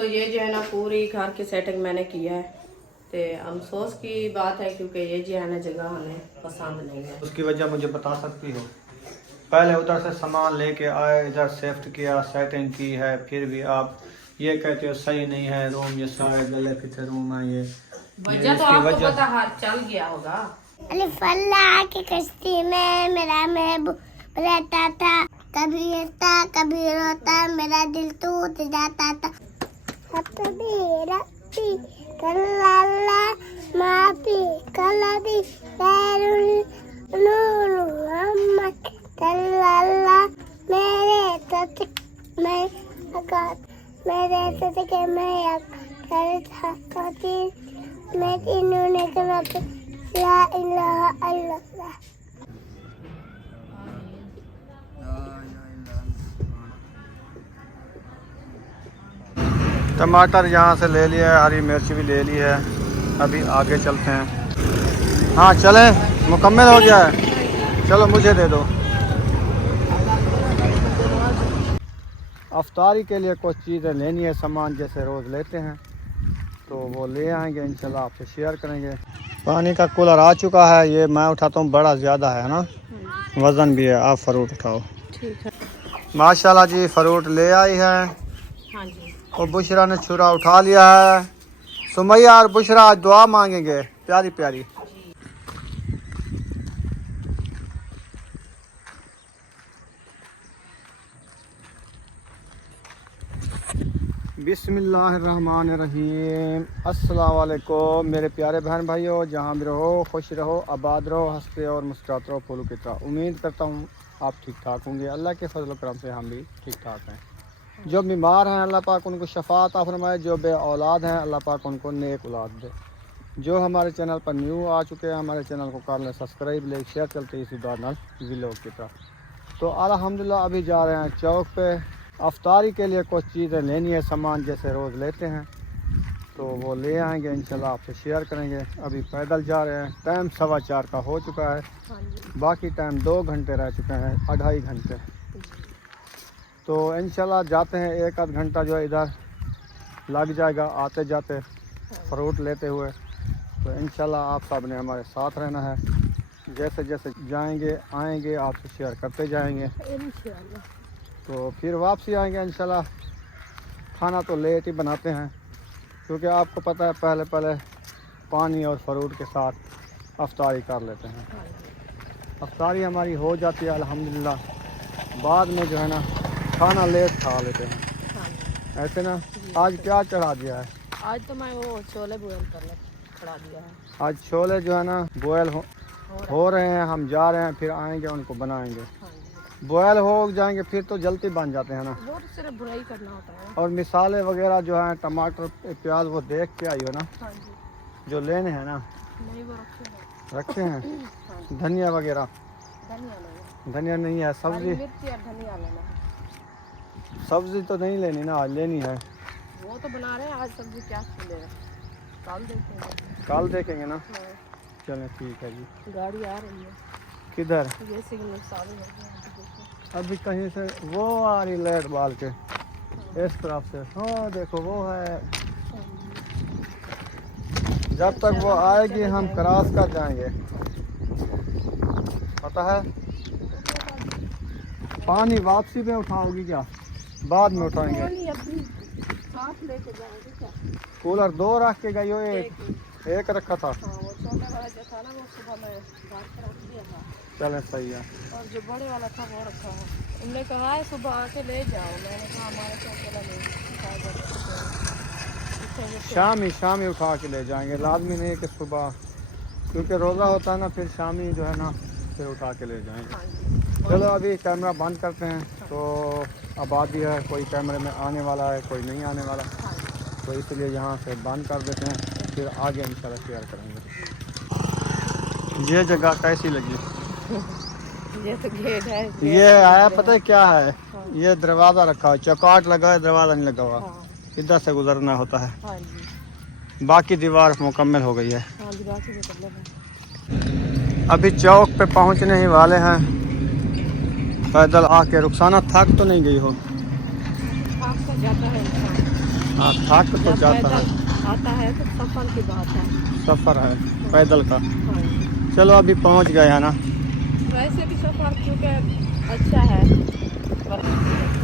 तो ये जो है ना पूरी घर की सेटिंग मैंने किया है। तो अफसोस की बात है क्योंकि ये जो है ना जगह हमें पसंद नहीं है। उसकी वजह मुझे बता सकती हो? पहले उधर से सामान लेके आए, इधर शिफ्ट किया, सेटिंग की है, फिर भी आप ये कहते हो सही नहीं है रूम, ये सारे गले पीछे रूम है। ये वजह तो आपको पता हाथ चल गया होगा। अल्लाह की कश्ती में मेरा महबूब रहता था, कभी हंसता कभी रोता, मेरा दिल टूट जाता था। कभी रखती कल्ला माफी कलदी नूर मोहम्मद कल्ला मेरे सच में मेरे सच के मैं करती मैं इन्होंने कहा ला इलाहा इल्लल्लाह। टमाटर यहाँ से ले लिया है, हरी मिर्च भी ले ली है। अभी आगे चलते हैं। हाँ चलें, मुकम्मल हो गया है। चलो मुझे दे दो। अफ्तारी के लिए कुछ चीज़ें लेनी है, सामान जैसे रोज़ लेते हैं तो वो ले आएंगे, इंशाल्लाह आपसे शेयर करेंगे। पानी का कूलर आ चुका है, ये मैं उठाता हूँ, बड़ा ज़्यादा है ना, वज़न भी है। आप फ्रूट उठाओ। ठीक है माशाल्लाह जी, फ्रूट ले आई है। हाँ जी। और बुशरा ने छुरा उठा लिया है। सुमैया और बुशरा आज दुआ मांगेंगे प्यारी प्यारी। बिस्मिल्लाहिर्रहमानिर्रहीम। अस्सलाम वालेकुम मेरे प्यारे बहन भाइयों, जहाँ भी रहो खुश रहो, आबाद रहो, हंसते और मुस्कुराते रहो फूलों की तरह। उम्मीद करता हूँ आप ठीक ठाक होंगे। अल्लाह के फजल करम से हम भी ठीक ठाक हैं। जो बीमार हैं अल्लाह पाक उनको शफा अता फरमाए, जो बे औलाद हैं अल्लाह पाक उनको नेक औलाद दे। जो हमारे चैनल पर न्यू आ चुके हैं, हमारे चैनल को कर लें सब्सक्राइब, लाइक शेयर, चलते इसी बार नल व्लॉग की तरफ। तो अल्हम्दुलिल्लाह अभी जा रहे हैं चौक पे। अफ्तारी के लिए कुछ चीज़ें लेनी है, सामान जैसे रोज़ लेते हैं तो वो ले आएंगे, इंशाल्लाह आपसे शेयर करेंगे। अभी पैदल जा रहे हैं। टाइम 4:15 का हो चुका है, बाकी टाइम 2 घंटे रह चुके हैं, 2.5 घंटे। तो इंशाल्लाह जाते हैं, 1 आध घंटा जो है इधर लग जाएगा आते जाते फ्रूट लेते हुए। तो इंशाल्लाह आप सब ने हमारे साथ रहना है, जैसे जैसे जाएंगे आएंगे आपसे शेयर करते जाएंगे। तो फिर वापसी आएंगे इंशाल्लाह। खाना तो लेट ही बनाते हैं क्योंकि आपको पता है पहले पहले पानी और फ्रूट के साथ अफ्तारी कर लेते हैं। अफ्तारी हमारी हो जाती है अल्हम्दुलिल्लाह। बाद में जो है ना खाना लेट खा लेते हैं, ऐसे ना। आज क्या चढ़ा दिया है? आज तो मैं वो छोले बॉयल करने खड़ा दिया है। आज छोले जो है ना बॉयल हो रहे हैं। हम जा रहे हैं, फिर आएंगे उनको बनाएंगे। बॉयल हो जाएंगे फिर तो जल्दी बन जाते हैं ना। वो तो सिर्फ बुराई करना होता है। और मिसाले वगैरह जो हैं, टमाटर प्याज, वो देख के आई हो ना, जो लेने हैं ना। नहीं वो रखे हैं धनिया वगैरह? धनिया नहीं है। सब्जी धनिया लेना। सब्जी तो नहीं लेनी ना, आज लेनी है। वो तो बना रहे हैं। आज सब्जी क्या मिलेगा कल देखेंगे। कल देखेंगे ना। चलें ठीक है जी। गाड़ी आ रही है। किधर? ये सिग्नल चालू हो गया। अभी कहीं से वो आ रही लाइट बाल के इस तरफ से। हाँ देखो वो है। जब तक वो आएगी हम क्रॉस कर जाएंगे, पता है। पानी वापसी में उठाओगी क्या? बाद में उठाएंगे। कूलर 2 रख के गई हो? एक रखा था। वो छोटा वाला जो था ना वो सुबह में रख दिया था। चलें सही है। और जो बड़े वाला था वो रखा है। उनने कहा है सुबह आके ले जाओ। मैंने कहा हमारे साथ शामी उठा के ले जाएंगे, लाजमी नहीं है कि सुबह, क्योंकि रोज़ा होता है ना, फिर शामी जो है ना फिर उठा के ले जाएंगे। चलो अभी कैमरा बंद करते हैं। तो आबादी है, कोई कैमरे में आने वाला है, कोई नहीं आने वाला, तो इसलिए यहाँ से बंद कर देते हैं, फिर आगे इंशाल्लाह शेयर करेंगे। ये जगह कैसी लगी? ये तो गेट है। ये आया पता है क्या है? ये दरवाज़ा रखा है, चौकाट लगा है, दरवाज़ा नहीं लगा हुआ। इधर से गुजरना होता है। बाकी दीवार मुकम्मल हो गई है। अभी चौक पे पहुंचने ही वाले हैं। पैदल आके रुखसाना थक तो नहीं गई हो? हाँ थक तो जब जाता है, पैदल आता है तो सफर की बात है। सफ़र है पैदल का। हाँ जी। चलो अभी पहुंच गए हैं ना। वैसे भी सफर क्योंकि अच्छा है।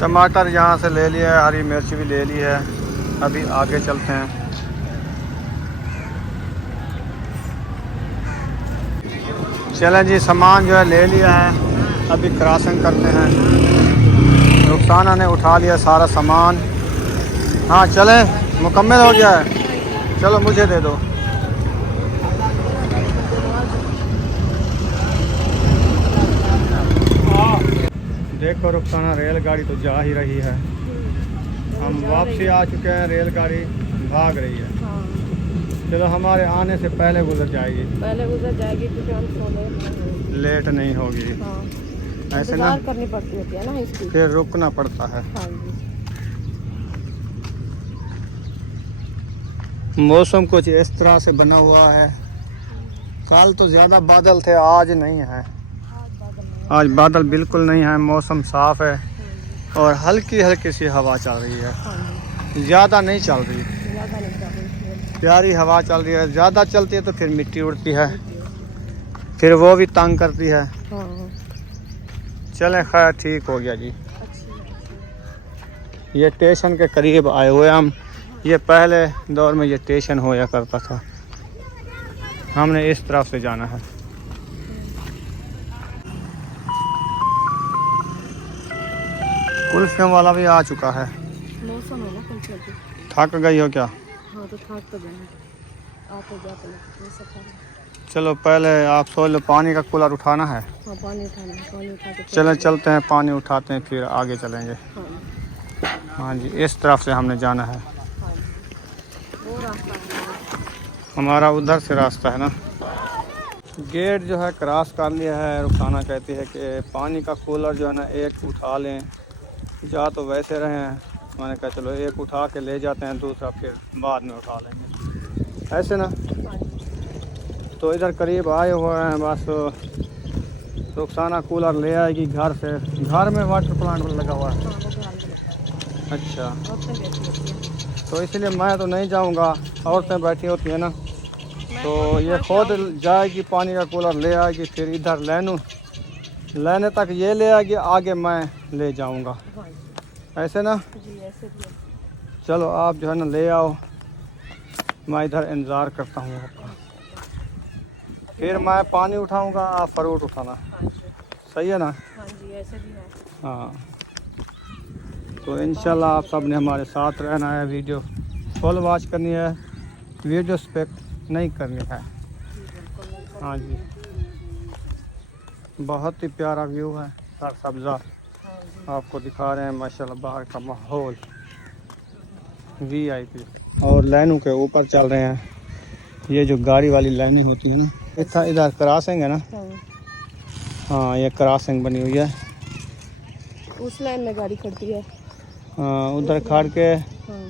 टमाटर यहाँ से ले लिया है, हरी मिर्च भी ले ली है। अभी आगे चलते हैं। चलें जी, सामान जो है ले लिया है, अभी क्रॉसिंग करते हैं। रुखसाना ने उठा लिया सारा सामान। हाँ चलें, मुकम्मल हो गया है। चलो मुझे दे दो। देखो रुखसाना, रेलगाड़ी तो जा ही रही है। हम वापसी आ चुके हैं, रेलगाड़ी भाग रही है। हाँ, चलो हमारे आने से पहले गुजर जाएगी, पहले गुजर जाएगी क्योंकि हम सोने। लेट नहीं होगी। हाँ, ऐसे ना इंतजार करनी पड़ती होती है ना इसकी। फिर रुकना पड़ता है। हाँ जी। मौसम कुछ इस तरह से बना हुआ है। कल तो ज़्यादा बादल थे, आज नहीं है। आज बादल बिल्कुल नहीं है, मौसम साफ़ है और हल्की हल्की सी हवा चल रही है। ज़्यादा नहीं चल रही, ज़्यादा नहीं कर रही। प्यारी हवा चल रही है। ज़्यादा चलती है तो फिर मिट्टी उड़ती है, फिर वो भी तंग करती है। हाँ, चलें खैर, ठीक हो गया जी। ये स्टेशन के करीब आए हुए हम। ये पहले दौर में ये स्टेशन होया करता था। हमने इस तरफ से जाना है। कुल्फियों वाला भी आ चुका है। मौसम है ना कुल्फियों की। थक गई हो क्या? हाँ तो थक तो जाना, आते जाते लगते सफर। चलो पहले आप सोच लो, पानी का कूलर उठाना है। हाँ, पानी उठाना है, पानी उठा के चलें चलते हैं, पानी उठाते हैं फिर आगे चलेंगे। हाँ, हाँ जी, इस तरफ से हमने जाना है। हाँ जी। वो रास्ता है। हमारा उधर से रास्ता है ना। गेट जो है क्रॉस कर लिया है। रुखसाना कहती है कि पानी का कूलर जो है ना एक उठा लें, जा तो वैसे रहे हैं। मैंने कहा चलो एक उठा के ले जाते हैं, दूसरा फिर बाद में उठा लेंगे, ऐसे ना। तो इधर करीब आए हुए हैं, बस रुखसाना कूलर ले आएगी घर से। घर में वाटर प्लांट लगा हुआ है। अच्छा, तो इसलिए मैं तो नहीं जाऊंगा, औरतें बैठी होती है ना, तो ये खुद जाएगी, पानी का कूलर ले आएगी, फिर इधर लेने तक ये ले आएगी, आगे मैं ले जाऊंगा, ऐसे ना। जी ऐसे भी है। चलो आप जो है ना ले आओ, मैं इधर इंतज़ार करता हूँ आपका। फिर मैं पानी उठाऊंगा, आप फ्रूट उठाना, हाँ जी। सही है ना? हाँ जी ऐसे भी है। हाँ, तो इंशाल्लाह आप सब ने हमारे साथ रहना है, वीडियो फुल वॉच करनी है, वीडियो स्पेक नहीं करनी है। हाँ जी, बहुत ही प्यारा व्यू है, सर सब्ज़ा आपको दिखा रहे हैं। माशाल्लाह बाहर का माहौल VIP। और लाइनों के ऊपर चल रहे हैं। ये जो गाड़ी वाली लाइनें होती है ना, इधर क्रॉसिंग है ना। हाँ, ये क्रॉसिंग बनी हुई है। उस लाइन में गाड़ी खड़ती है। हाँ, उधर खड़ के हाँ,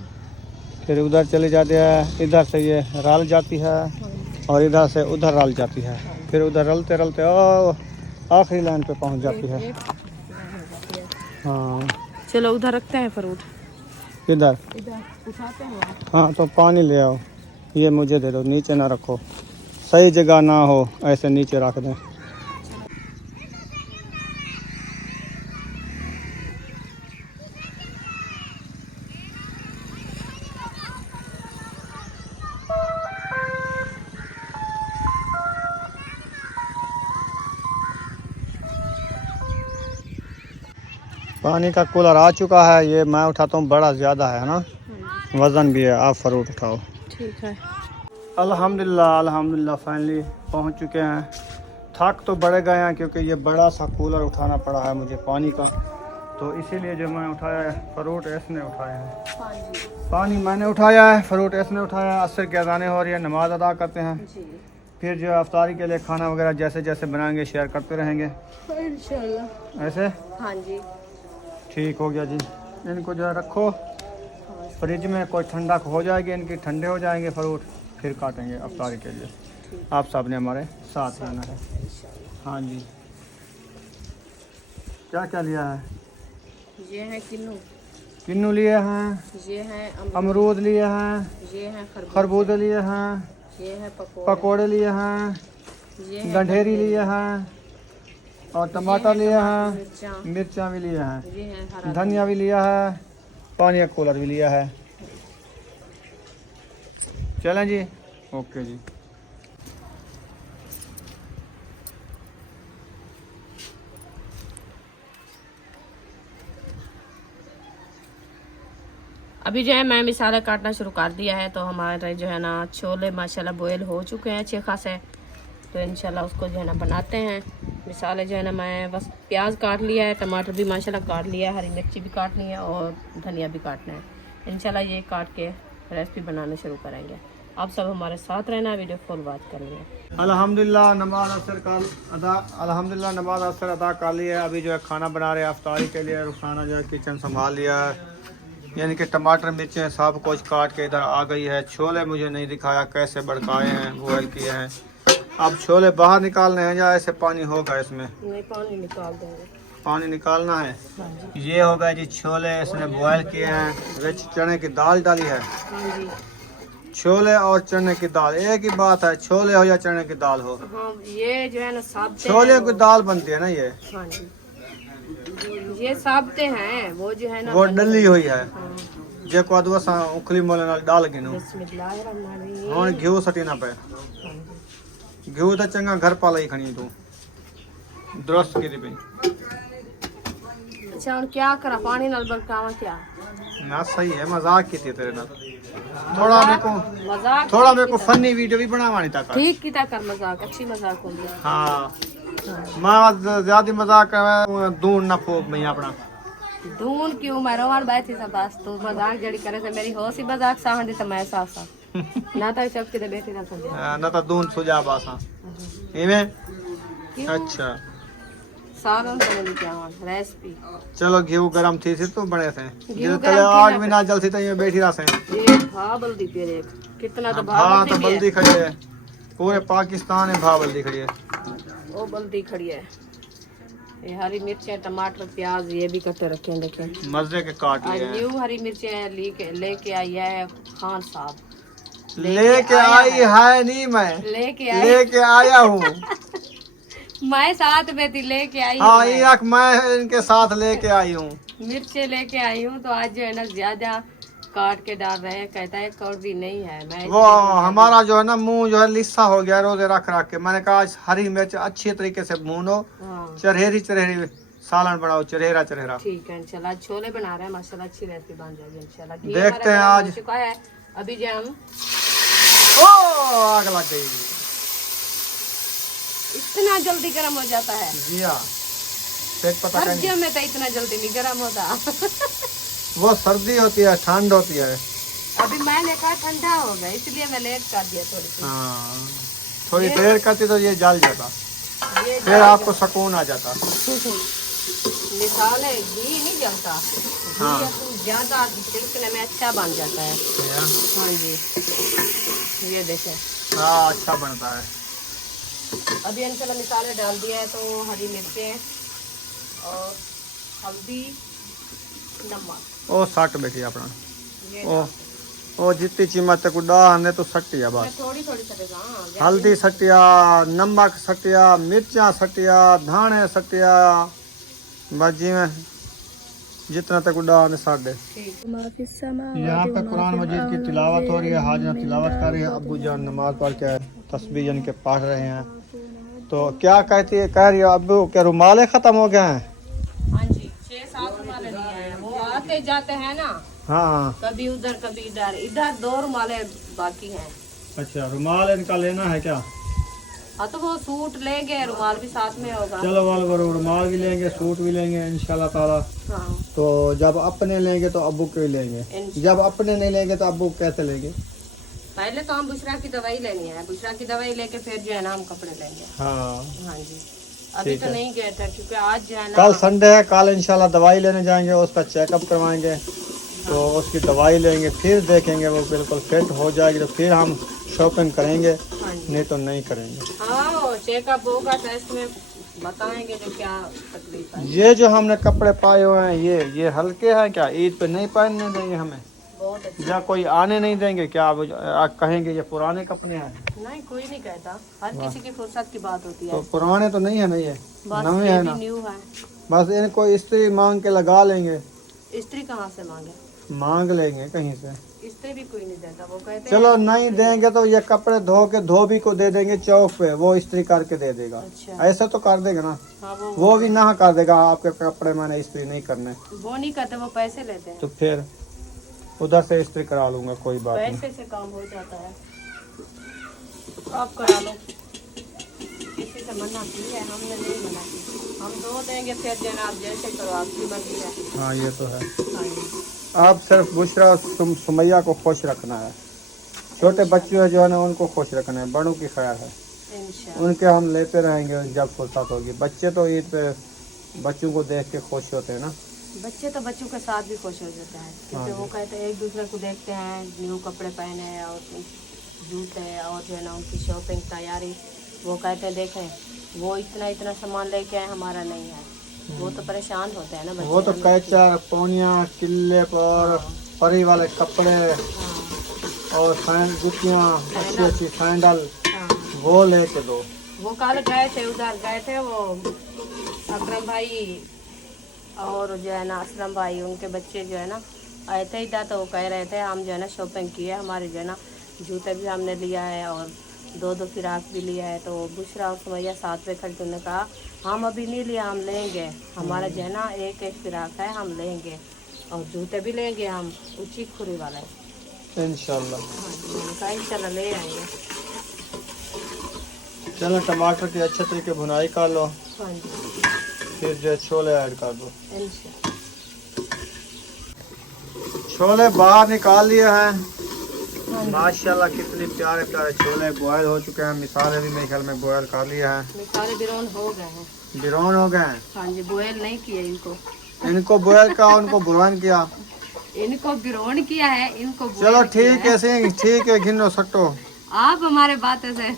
फिर उधर चली जाती है, इधर से ये रल जाती है और इधर से उधर रल जाती है, फिर उधर रलते रलते आखिरी लाइन पे पहुंच जाती है। हाँ, चलो उधर रखते हैं फ्रूट, इधर इधर उठाते हैं। हाँ, तो पानी ले आओ, ये मुझे दे दो, नीचे ना रखो, सही जगह ना हो ऐसे नीचे रख दें। पानी का कूलर आ चुका है, ये मैं उठाता हूँ, बड़ा ज़्यादा है ना, वज़न भी है। आप फ्रूट उठाओ। ठीक है। अल्हम्दुलिल्लाह फाइनली पहुँच चुके हैं। थक तो बड़े गए हैं क्योंकि ये बड़ा सा कूलर उठाना पड़ा है मुझे पानी का, तो इसीलिए जो मैं उठाया है, फ्रूट इसने उठाया है। हाँ जी। पानी मैंने उठाया है, फ्रूट इसने उठाया है। असर की अज़ानें हो रही है, नमाज़ अदा करते हैं, जी फिर जो अफ्तारी के लिए खाना वगैरह जैसे जैसे बनाएंगे शेयर करते रहेंगे, इंशाल्लाह। ऐसे। हाँ जी। ठीक हो गया जी। इनको जो है रखो फ्रिज में, कोई ठंडा हो जाएगी, इनकी ठंडे हो जाएंगे फ्रूट, फिर काटेंगे अफ्तारी के लिए। आप सब ने हमारे साथ रहना है। हाँ जी। क्या क्या लिया है? ये है किन्नू। किन्नू लिए हैं, ये है अमरूद लिए हैं, ये है खरबूजे लिए हैं, ये है पकोड़े लिए हैं, ये है गंढेरी लिए हैं और टमाटर लिए हैं, मिर्चा, मिर्चा भी लिए हैं, ये है हरा धनिया भी लिया है, पानी का कूलर भी लिया है। चलें जी, ओके जी। अभी जो है मैं मिसाला काटना शुरू कर दिया है, तो हमारे जो है ना छोले माशाल्लाह बॉयल हो चुके हैं अच्छे खासे। तो इंशाल्लाह उसको जो है ना बनाते हैं। मिसाले जो है ना मैं बस प्याज काट लिया है, टमाटर भी माशाल्लाह काट लिया है, हरी मिर्ची भी काटनी है और धनिया भी काटना है। इंशाल्लाह ये काट के रेसिपी बनाना शुरू करेंगे। आप सब हमारे साथ रहना, वीडियो फुल बात करेंगे। अल्हम्दुलिल्लाह नमाज असर अदा कर लिया है। अभी जो है खाना बना रहे हैं अफ्तारी के लिए। रुखाना जो है किचन संभाल लिया है, यानी कि टमाटर मिर्चें सब कुछ काट के इधर आ गई है। छोले मुझे नहीं दिखाया कैसे बड़काए हैं, बॉयल किए हैं। अब छोले बाहर निकालने हैं या ऐसे पानी होगा इसमें? नहीं, पानी निकाल देंगे। पानी निकालना है। हाँ जी, ये हो गए जी छोले, इसने बॉयल किए हैं। विच चने की दाल डाली है। हाँ जी, छोले और चने की दाल एक ही बात है, छोले हो या चने की दाल हो, हाँ ये जो है ना साबते छोले हैं की वो। दाल बनती है ना ये, हाँ जी, ये साबते हैं, वो जो है ना वो डली हुई है। हाँ। जे को अदवा सा उखली मोले नाल डाल गिनू बिस्मिल्लाहिर्रहमानिर्रहीम। हुण घिऊ सटी ना पे। हाँ जी। घिऊ तो चंगा घर पाला ही खणी तू दुरुस्त की पई अच्छा और क्या करा, पानी नाल बरकावा क्या? ना सही है, मजाक की थी तेरे नाल। थोड़ा मजाक मेरे को फनी वीडियो भी बनावानी था। ठीक की कर मजाक, अच्छी मजाक हो गया। हाँ मैं ज्यादा मजाक कर दूर ना फोक मैं अपना दून क्यों मैं रोवान बैठी सा बस तू मजाक जड़ी करे से मेरी होसी मजाक साहंदी तो मैं सासा ना तो चुप के बैठी ना समझ ना तो दून सुझा बासा इवें। अच्छा सारा बने क्या रेसिपी। चलो घी गरम थी सी तो बने थे घी तले आग भी ना जलती तो ये बैठी रहा से। ये भा बल्दी पे देख कितना तो भा हाँ तो बल्दी बल्दी खड़ी है, पूरे पाकिस्तान में भा बल्दी खड़ी है। वो बल्दी खड़ी है। ये हरी मिर्चें टमाटर प्याज ये भी कटे रखे हैं, देखें मजे के काट लिए हैं। न्यू हरी मिर्चें लेके आई है खान साहब। लेके आई है नहीं मैं लेके आया हूँ। मैं साथ में थी, लेके आई हूँ हाँ मैं। ये मैं इनके साथ लेके आई हूँ। मिर्चें लेके आई हूँ, तो आज जो है ना ज्यादा काट के डाल रहे हैं। कहता है कड़वी नहीं है। मैं वो हमारा जो है ना मुंह जो है लिस्सा हो गया रोजे रख रख के। मैंने कहा आज हरी मिर्च अच्छी तरीके से भूनो, हाँ चरहेरी सालन बनाओ, चरहेरा ठीक है इंशाल्लाह। छोले बना रहे हैं माशाल्लाह, अच्छी रेसिपी बन जाएगी इंशाल्लाह। घी देखते हैं हमारा आज। हो चुका है। अभी जो हम ओ आग लग गई इतना जल्दी गर्म हो जाता है। जी हाँ, देख पता नहीं सर्दियों में तो इतना जल्दी नहीं गर्म होता। वो सर्दी होती है ठंड होती है। अभी मैंने कहा ठंडा हो गया इसलिए मैं लेट कर दिया थोड़ी सी। हाँ थोड़ी देर करती तो ये जल जाता, ये फिर आपको सुकून आ जाता। मिसाल है घी नहीं जलता, हाँ। घी तो ज्यादा छिड़कने में अच्छा बन जाता है। हाँ जी, ये देखें हाँ अच्छा बनता है। अभी इंशाल्लाह मिसाले डाल दिया है, तो हरी मिर्चें और हल्दी नमक ओ सट बैठी अपना ये ओ जितनी चीमत तक उड़ा तो सटिया मैं बस। थोड़ी थोड़ी सटेगा। हाँ हल्दी सटिया, नमक सटिया, मिर्चा सटिया, धाने सटिया, बस जी में जितना तक उड़ा साढ़े। यहाँ पे कुरान मजीद की तिलावत हो रही है। हाजिर तिलावत कर रही है, अब्बू जान नमाज पढ़ के तस्बीह जन के पढ़ रहे हैं। तो क्या कहती है, कह रही है अब्बू क्या रुमाले खत्म हो गए हैं? हाँ जी 6-7 रुमाले लिए हैं, वो आते जाते हैं ना, हाँ कभी उधर कभी इधर, इधर 2 रुमाले बाकी हैं। अच्छा रुमाल इनका लेना है क्या? हाँ तो वो सूट लेंगे, रुमाल भी साथ में होगा। चलो वाल रुमाल भी लेंगे, सूट भी लेंगे इंशाल्लाह ताला। हाँ तो जब अपने लेंगे तो अब्बू के लेंगे, जब अपने नहीं लेंगे तो अब्बू कैसे लेंगे? पहले तो हम बुशरा की दवाई लेनी है, बुशरा की दवाई लेके फिर जो है ना हम कपड़े लेंगे। हाँ हाँ जी अभी तो नहीं गए थे क्योंकि आज जो है ना कल संडे है, कल इंशाल्लाह दवाई लेने जाएंगे, उसका चेकअप करवाएंगे, तो उसकी दवाई लेंगे, फिर देखेंगे वो बिल्कुल फिट हो जाएगी तो फिर हम शॉपिंग करेंगे, हाँ जी नहीं तो नहीं करेंगे। हाँ चेकअप होगा टेस्ट में बताएंगे जो क्या तकलीफ है। ये जो हमने कपड़े पाए हुए हैं ये हल्के हैं क्या? ईद पे नहीं पहनने देंगे हमें? बहुत अच्छा। या कोई आने नहीं देंगे क्या? आप कहेंगे ये पुराने कपड़े हैं? नहीं, कोई नहीं कहता, हर किसी की फुर्सत की बात होती तो है। पुराने तो नहीं है ना, ये बस नवे ये है भी ना? न्यू है। बस इनको इस्त्री मांग के लगा लेंगे। इस्त्री कहाँ से मांगे? मांग लेंगे कहीं से। इस्त्री भी कोई नहीं देता, वो कहते चलो हैं नहीं देंगे तो ये कपड़े धो के धोबी को दे देंगे चौक पे, वो इस्त्री करके दे देगा। अच्छा। ऐसा तो कर देगा ना? हाँ, वो भी ना कर देगा, आपके कपड़े मैंने इस्त्री नहीं करने। वो नहीं करते, वो पैसे लेते हैं। तो फिर उधर से इस्त्री करा लूंगा, कोई बात नहीं। पैसे से काम हो जाता है, आप करा लो। किसी से मना की है? हमने नहीं मना की। हम दो देंगे, फिर जनाब जैसे करो, आपकी मर्जी है। हाँ ये तो है। हाँ जी। आप सिर्फ बुशरा सुमैया को खुश रखना है। छोटे बच्चों है जो है ना, उनको खुश रखना है, बड़ों की खैर है। इंशाल्लाह। उनके हम लेते रहेंगे जब फुर्सत होगी। बच्चे तो ईद पे बच्चों को देख के खुश होते हैं ना। बच्चे तो बच्चों के साथ भी खुश हो जाते हैं, क्योंकि हाँ वो कहते हैं एक दूसरे को देखते हैं, न्यू कपड़े पहने हैं और जूते और जो है ना उनकी शॉपिंग तैयारी। वो कहते हैं देखें वो इतना इतना सामान लेके आए, हमारा नहीं है। वो तो परेशान होते हैं ना बच्चे। वो तो कैचा पोनिया किले पर परी वाले कपड़े हाँ और जुतियाँ अच्छी अच्छी सैंडल हाँ। वो लेके दो। वो कल गए थे, उधर गए थे, वो अकरम भाई और जो है ना असलम भाई, उनके बच्चे जो है ना आए थे इधर, तो वो कह रहे थे हम जो है ना शॉपिंग की है, हमारे जो है ना जूते भी हमने लिया है और दो फिराक भी लिया है। तो बुशरा और सुमैया साथ में खड़ी, तुमने कहा हम अभी नहीं लिया, हम लेंगे। हमारा जो है ना एक फिराक है, हम लेंगे और जूते भी लेंगे हम, ऊंची खुरी वाले इंशाल्लाह। हाँ जी। मैंने कहा इंशाल्लाह ले आएंगे। चलो टमाटर की अच्छे तरीके भुनाई कर लो, हाँ जी फिर जो है छोले ऐड कर दो। इंशाल्लाह। छोले बाहर निकाल लिए हैं। हाँ जी। माशाल्लाह कितने प्यारे प्यारे छोले बॉयल हो चुके हैं। मिसाले भी मेरे ख्याल में बॉयल कर लिए हैं। मिसाले बिरौन हो गए हैं। बिरौन हो गए हैं। हाँ जी, बॉयल नहीं किए इनको। इनको बॉयल का उनको बुरवान किया। इनको बिरौन किया है, इनको boil चलो किया ठीक है, ठीक है घिनो सट्टो। आप हमारे बातें से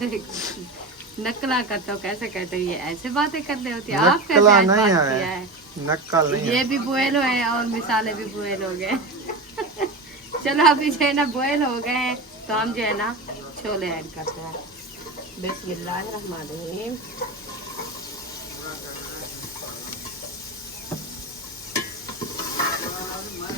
नकला करते हो, कैसे कहते हो ये ऐसे बातें कर रहे होती है? आप कैसे नकला आज नहीं बात है, किया है? नक्कल नहीं ये है। भी बॉयल हुए और मिसाले भी बॉयल हो गए। चलो अभी जो है ना बॉयल हो गए हैं, तो हम जो है ना छोले ऐड करते हैं। बिस्मिल्लाहिर्रहमानिर्रहीम।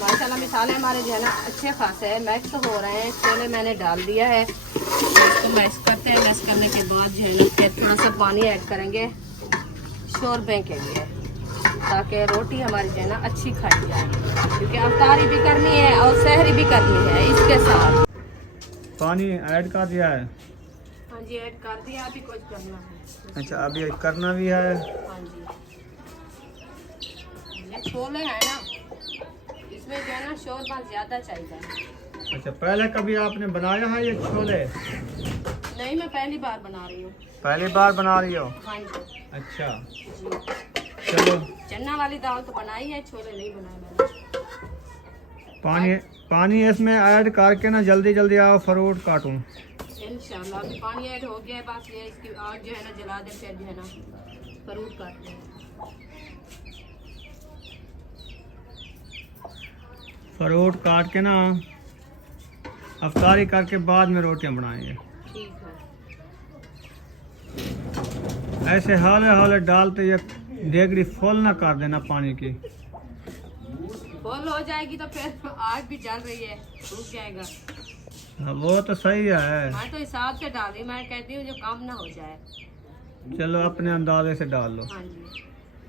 माशाल्लाह मिसाले हमारे जो है ना अच्छे खासे मैक्स हो रहे हैं। छोले मैंने डाल दिया है, इसको मैश करते हैं। मैश करने के बाद जो है ना फिर थोड़ा सा पानी ऐड करेंगे शोरबे के लिए, ताकि रोटी हमारी जो है ना अच्छी खाई जाए, क्योंकि अफ्तारी भी करनी है और सहरी भी करनी है इसके साथ। पानी ऐड कर दिया है। हाँ जी ऐड कर दिया, अभी कुछ करना है। अच्छा अभी करना भी है। हाँ जी, ये छोले हैं ना, इसमें जो है ना शोरबा ज़्यादा चाहिए। अच्छा पहले कभी आपने बनाया है ये छोले? नहीं, मैं पहली बार बना रही हूँ। पहली बार बना रही हो? हाँ जी। अच्छा जी, चलो। चना वाली दाल तो बनाई है, छोले नहीं बनाए मैंने। पानी इसमें ऐड करके ना जल्दी जल्दी आओ फ्रूट काटूं। इंशाल्लाह अभी पानी ऐड हो गया है, बस ये इसकी आग जो है ना जला दे, फिर जो है ना फ्रूट काट लें। फ्रूट काट के ना अफ्तारी करके बाद में रोटियां बनाएंगे। ठीक है। ऐसे हौले हौले डालते ये देगड़ी फुल ना कर देना पानी की। फुल हो जाएगी तो फिर आग भी जल रही है, रुक जाएगा। हाँ वो तो सही है। मैं तो हिसाब से डाल रही, मैं कहती हूँ जो कम ना हो जाए। चलो अपने अंदाजे से डाल लो। हाँ जी।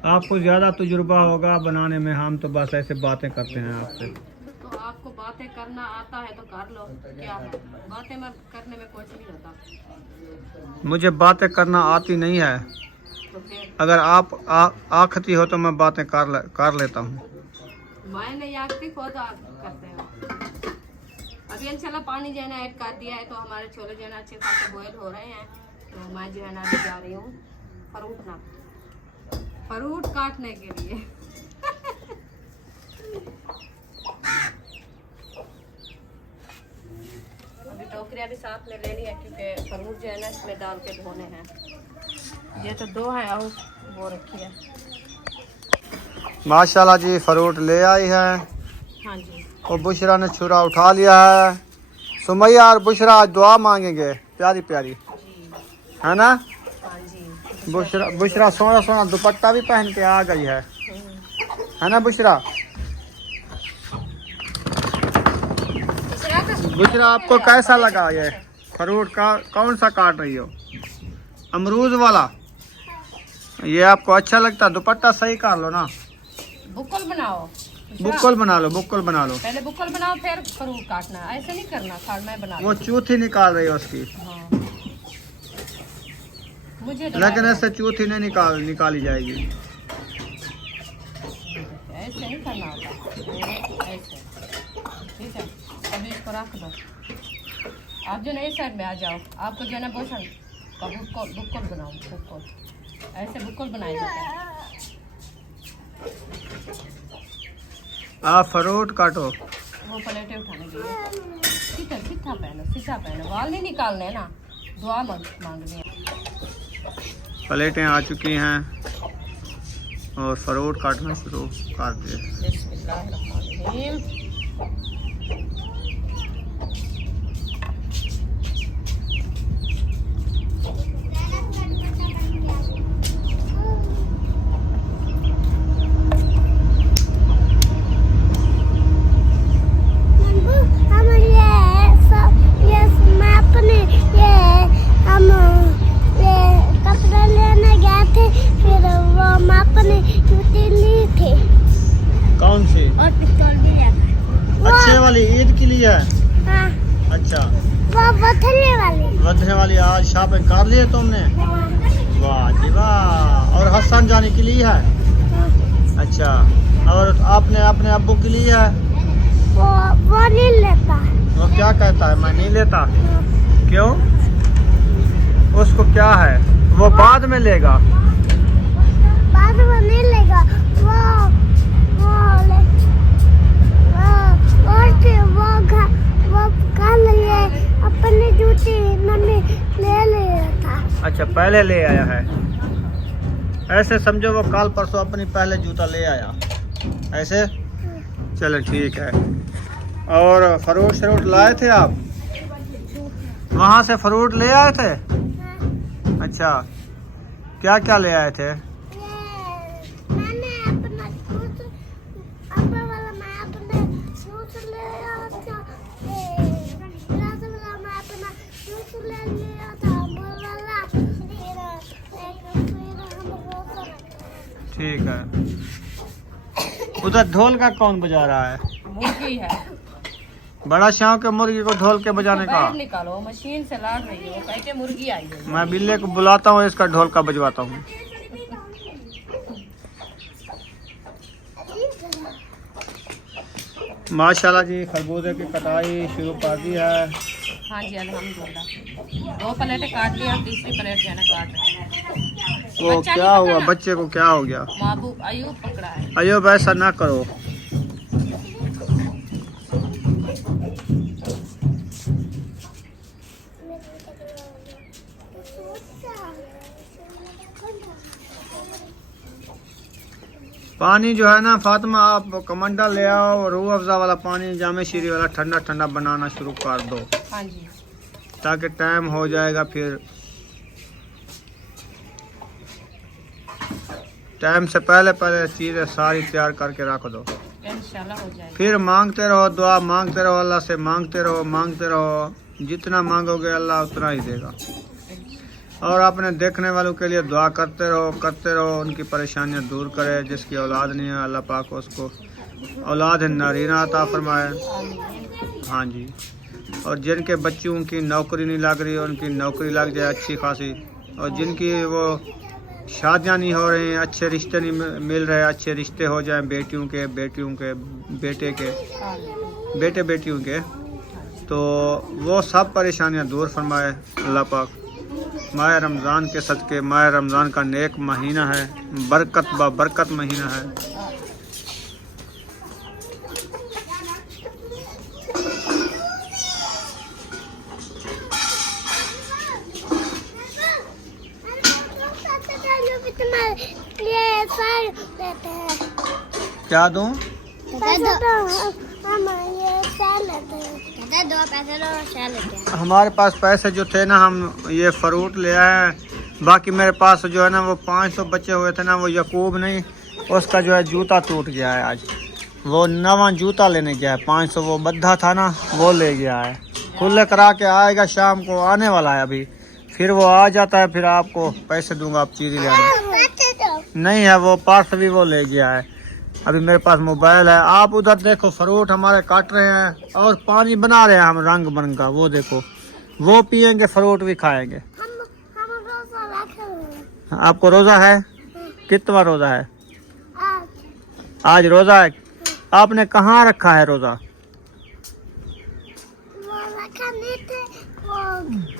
आपको ज़्यादा तजुर्बा होगा बनाने में, हम तो बस ऐसे बातें करते हैं आपसे। तो आपको बातें करना आता है तो कर लो, क्या है, बातें में करने में कुछ नहीं होता। मुझे बातें करना आती नहीं है। तो फिर अगर आप आखती हो तो मैं बातें कर लेता हूँ। मैं नहीं आती, खुद आप करते हो। अभी इंशाल्लाह पानी जो है ना ऐड कर दिया है, तो हमारे छोले जो है ना अच्छे खासे बॉयल हो रहे हैं। तो मैं जो है ना अभी जा रही हूँ फ्रूट काटने के लिए। अभी टोकरियाँ भी साथ में लेनी है, क्योंकि फ्रूट जो है ना इसमें डाल के धोने हैं। ये तो दो हैं और वो रखी है। माशाल्लाह जी फ्रूट ले आई है हाँ जी। और बुशरा ने छुरा उठा लिया है। सुमैया और बुशरा आज दुआ मांगेंगे प्यारी प्यारी, है ना। हाँ जी। बुशरा सोना सोना दुपट्टा भी पहन के आ गई है ना बुशरा। बुशरा आपको कैसा लगा ये फ्रूट का, कौन सा काट रही हो? अमरूद वाला। ये आपको अच्छा लगता? दुपट्टा सही काट लो ना। बुक्कल बनाओ। बुक्कल बना लो, बुक्कल बना लो। पहले बुक्कल बनाओ फिर फ्रूट काटना, ऐसे नहीं करना। खाड़ मैं बना वो चूथी निकाल रही है उसकी। हाँ। मुझे लेकिन ऐसे चूथी नहीं निकाली जाएगी। ऐसे नहीं करना होता, ऐसे। ठीक है, अभी इसको रख दो। आप जो नई साइड में आ जाओ, आपको जो है ना बोशन का बुक्कल बनाओ। बुक्कल ऐसे बुक्कल बनाए जाते हैं। आप फ्रूट काटो। वो प्लेटें उठाने के लिए सीधा सीधा पहनो, वाल नहीं निकालने हैं ना, दुआ मांगनी है। प्लेटें आ चुकी हैं और फ्रूट काटना शुरू कर दिए। बिस्मिल्लाहिर्रहमानिर्रहीम। कौन सी? और पिस्तौल भी है। अच्छे वाली ईद के लिए है। हाँ, अच्छा, वो बथने वाली। वधने वाली आज शॉपिंग कर लिए तुमने? वाह जी वाह। और हसन जाने के लिए है? अच्छा, और आपने अपने अब्बू के लिए है? वो नहीं लेता। वो क्या कहता है, मैं नहीं लेता? क्यों? उसको क्या है, वो बाद में लेगा। बाद में नहीं लेगा। वो कल ये अपने जूते मम्मी ले लिया था। अच्छा, पहले ले आया है। ऐसे समझो वो कल परसों अपनी पहले जूता ले आया ऐसे। चलो ठीक है। और फ्रूट श्रूट लाए थे आप? वहाँ से फ्रूट ले आए थे? अच्छा, क्या क्या ले आए थे? मैंने अपना जूस अपना वाला मैं अपने जूस ले आया था। गिलास वाला मैं अपना जूस ले लिया था। अमूल वाला फिर हम रोज़ ठीक है। उधर ढोल का कौन बजा रहा है? मुर्गी है। बड़ा शौक है मुर्गी को ढोल के बजाने का। बाहर निकालो, मशीन से लाड़ रही है। वो कह के मुर्गी आई है। मैं बिल्ले को बुलाता हूँ, इसका ढोल का बजवाता हूँ। माशाल्लाह जी, खरबूजे की कटाई शुरू कर दी है। हाँ जी, अल्हम्दुलिल्लाह। 2 प्लेटें काट ली और तीसरी प्लेट जो है ना काट रहे हैं। वो बच्चा क्या नहीं हुआ, पकड़ना। बच्चे को क्या हो गया? महबूब अयूब पकड़ा है। अयो ऐसा ना करो। पानी जो है ना फातिमा, आप कमंडा ले आओ, रूह अफ़ज़ा वाला पानी, जामे शीरी वाला ठंडा ठंडा बनाना शुरू कर दो, हाँ जी। ताकि टाइम हो जाएगा। फिर टाइम से पहले पहले चीज़ें सारी तैयार करके रख दो। इंशाल्लाह हो जाएगा। फिर मांगते रहो, दुआ मांगते रहो, अल्लाह से मांगते रहो। जितना मांगोगे अल्लाह उतना ही देगा। और अपने देखने वालों के लिए दुआ करते रहो। उनकी परेशानियां दूर करे। जिसकी औलाद नहीं है अल्लाह पाक उसको औलाद नारीना अता फरमाए। हाँ जी। और जिनके बच्चों की नौकरी नहीं लग रही उनकी नौकरी लग जाए अच्छी खासी। और जिनकी वो शादियां नहीं हो रही, अच्छे रिश्ते नहीं मिल रहे, अच्छे रिश्ते हो जाएं बेटियों के, बेटे के, बेटियों के, तो वो सब परेशानियां दूर फरमाए अल्लाह पाक। माह रमज़ान के सदक़े, माह रमज़ान का नेक महीना है, बरकत महीना है। क्या दूं? पैसे दो, हम ये सैलेड दे दो, पैसे दो सैलेड। हमारे पास पैसे जो थे ना, हम ये फ्रूट ले आए हैं। बाकी मेरे पास जो है ना वो 500 बचे हुए थे ना, वो यकूब नहीं, उसका जो है जूता टूट गया है। आज वो नवा जूता लेने गया है। 500 वो बद्धा था ना, वो ले गया है। खुले करा के आएगा, शाम को आने वाला है अभी। फिर वो आ जाता है, फिर आपको पैसे दूंगा, आप चीज़ ले आना। नहीं है वो पास भी, वो ले गया है। अभी मेरे पास मोबाइल है। आप उधर देखो, फ्रूट हमारे काट रहे हैं और पानी बना रहे हैं हम रंग बिरंग का। वो देखो, वो पियेंगे, फ्रूट भी खाएंगे। हम रोजा रखे हुए हैं। आपको रोज़ा है? कितना रोज़ा है? आज आज रोज़ा है। आपने कहाँ रखा है रोज़ा? वो रखा नहीं थे,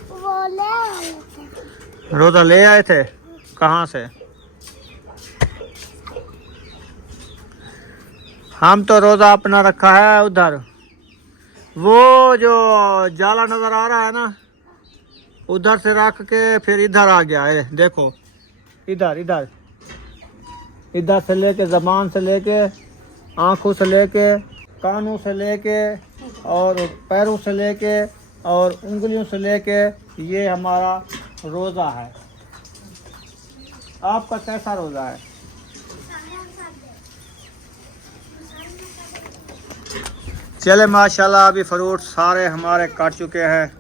वो ले आए थे। रोज़ा ले आए थे? कहाँ से? हम तो रोज़ा अपना रखा है उधर। वो जो जाला नजर आ रहा है ना, उधर से रख के फिर इधर आ गया है। देखो इधर इधर इधर से लेके, जबान से लेके, आँखों से लेके, कानों से लेके और पैरों से लेके और उंगलियों से लेके, ये हमारा रोज़ा है। आपका कैसा रोज़ा है? चले माशाल्लाह, अभी फ्रूट सारे हमारे काट चुके हैं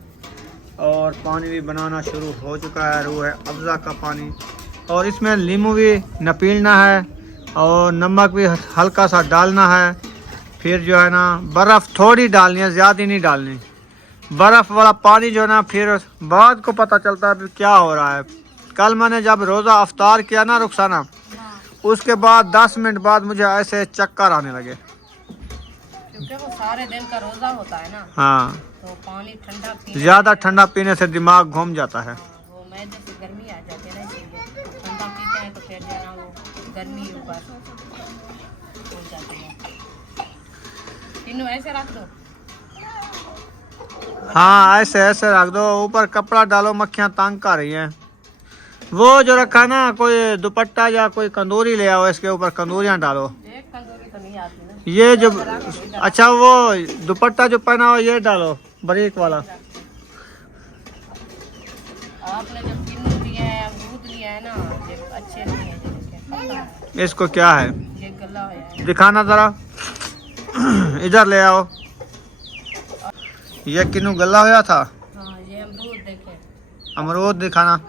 और पानी भी बनाना शुरू हो चुका है। रूह अफ़ज़ा का पानी, और इसमें नींबू भी नपीलना है और नमक भी हल्का सा डालना है। फिर जो है ना बर्फ़ थोड़ी डालनी है, ज़्यादा नहीं डालनी। बर्फ़ वाला पानी जो है ना, फिर बाद को पता चलता है क्या हो रहा है। कल मैंने जब रोज़ा अफ्तार किया ना रुखसाना, उसके बाद 10 मिनट बाद मुझे ऐसे चक्कर आने लगे, क्योंकि वो सारे दिन का रोजा होता है ना। हाँ, तो पानी ठंडा पी, ज़्यादा ठंडा पीने से दिमाग घूम जाता है। वो मैदे से गर्मी आ जाती है ना, इसलिए ठंडा पीते हैं तो फिर जो है ना वो गर्मी ऊपर हो जाती है। तीनों ऐसे रख दो। हाँ, ऐसे ऐसे रख दो, ऊपर कपड़ा डालो, मक्खियाँ तंग कर रही हैं। वो जो रखा ना, कोई दुपट्टा या कोई कंदूरी ले आओ, इसके ऊपर कंदूरियाँ डालो। एक तंदूरी तो नहीं आती ना। ये जो, अच्छा वो दुपट्टा जो पहना हो ये डालो, बारीक वाला। आपने जो किन्नू लिया है, अमरूद लिया है ना, ये अच्छे नहीं है। पता है इसको क्या है? ये गला है। दिखाना जरा, इधर ले आओ। ये किन्नू गला होया था। हाँ, ये अमरूद देखे। अमरूद दिखाना।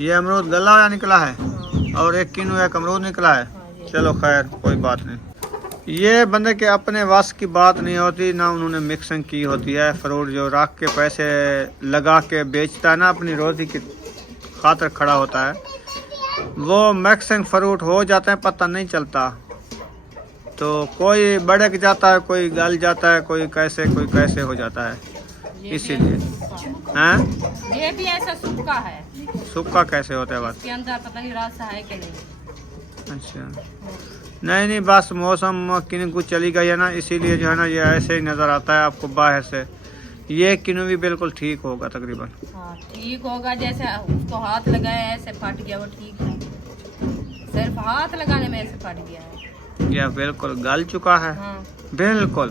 ये अमरूद गला होया निकला है हाँ, और एक किन्नू एक अमरूद निकला है। हाँ, ये चलो खैर, कोई बात नहीं। ये बंदे के अपने वास की बात नहीं होती ना, उन्होंने मिक्सिंग की होती है। फ्रूट जो रख के पैसे लगा के बेचता है ना, अपनी रोज़ी की खातिर खड़ा होता है, वो मिक्सिंग फ्रूट हो जाते हैं, पता नहीं चलता। तो कोई बढ़क जाता है, कोई गल जाता है, कोई कैसे हो जाता है, भी इसीलिए। सूखा। हैं? ये भी ऐसा सूखा है, सूखा कैसे होता है? बस इसके अंदर पता नहीं रस है कि नहीं। अच्छा, नहीं बस मौसम किन्नू कुछ चली गई है ना, इसीलिए जो है ना ये ऐसे ही नज़र आता है आपको बाहर से। ये किन्नू भी बिल्कुल ठीक होगा तकरीबन। हाँ, ठीक होगा। जैसे उसको हाथ लगाया ऐसे फट गया, वो ठीक है। सिर्फ हाथ लगाने में ऐसे फट गया है। यह बिल्कुल गल चुका है, हाँ, बिल्कुल।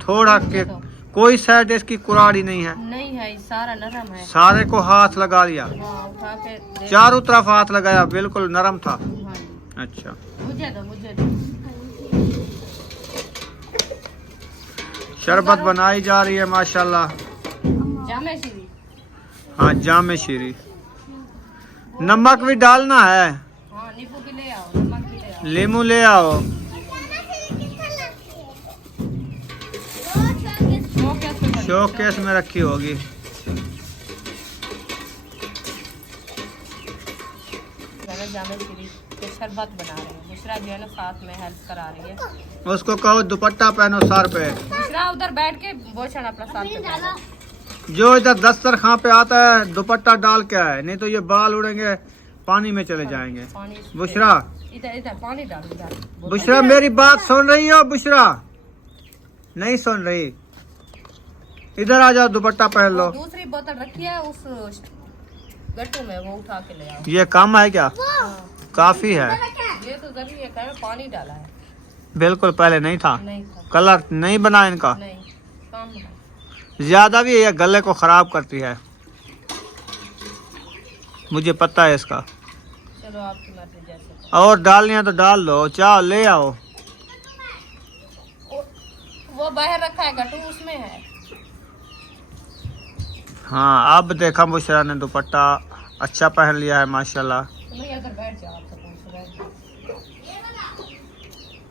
थोड़ा के तो कोई साइड इसकी कुराड़ी नहीं है, नहीं है, सारा नरम है। सारे को हाथ लगा लिया, हाँ, उठा के देख। चारों तरफ हाथ लगाया, बिल्कुल नरम था। हाँ जी। अच्छा, मुझे दो। शरबत बनाई जा रही है माशाल्लाह। जामे श्री। हाँ, जामे शीरी। नमक भी डालना है, हाँ, नींबू की ले आओ, नमक की ले आओ। लीमू ले आओ। शोकेस में रखी होगी। जामे श्री के शरबत बना रहे हैं। बुशरा जो है ना साथ में हेल्प करा रही है। उसको कहो दुपट्टा पहनो सर पे। बुशरा उधर बैठ के बोशन अपना साथ पे पहनो। जो इधर दस्तरखां पे आता है दुपट्टा डाल के आए, नहीं तो ये बाल उड़ेंगे, पानी में चले जाएंगे। पानी बुशरा, इधर पानी डालो इधर। बुशरा मेरी बात सुन रही हो? बुशरा नहीं सुन रही, इधर आ जाओ, दुपट्टा पहन लो। दूसरी बोतल रखी है उस गट्टू में, वो उठा के ले आओ। ये कम है क्या? हाँ, काफी है। ये तो जरूरी है, पानी डाला है। बिल्कुल पहले नहीं था। नहीं था, कलर नहीं बना इनका। नहीं कम है। ज्यादा भी ये गले को खराब करती है, मुझे पता है इसका। चलो आपकी मर्जी जैसे। और डालनी है तो डाल दो, चाहो ले आओ। वो बाहर रखा है गटू, उसमें है। हाँ अब देखा बुशरा ने दुपट्टा अच्छा पहन लिया है माशाल्लाह। नहीं अगर बैठ जाओ आपसे पूछ रहे।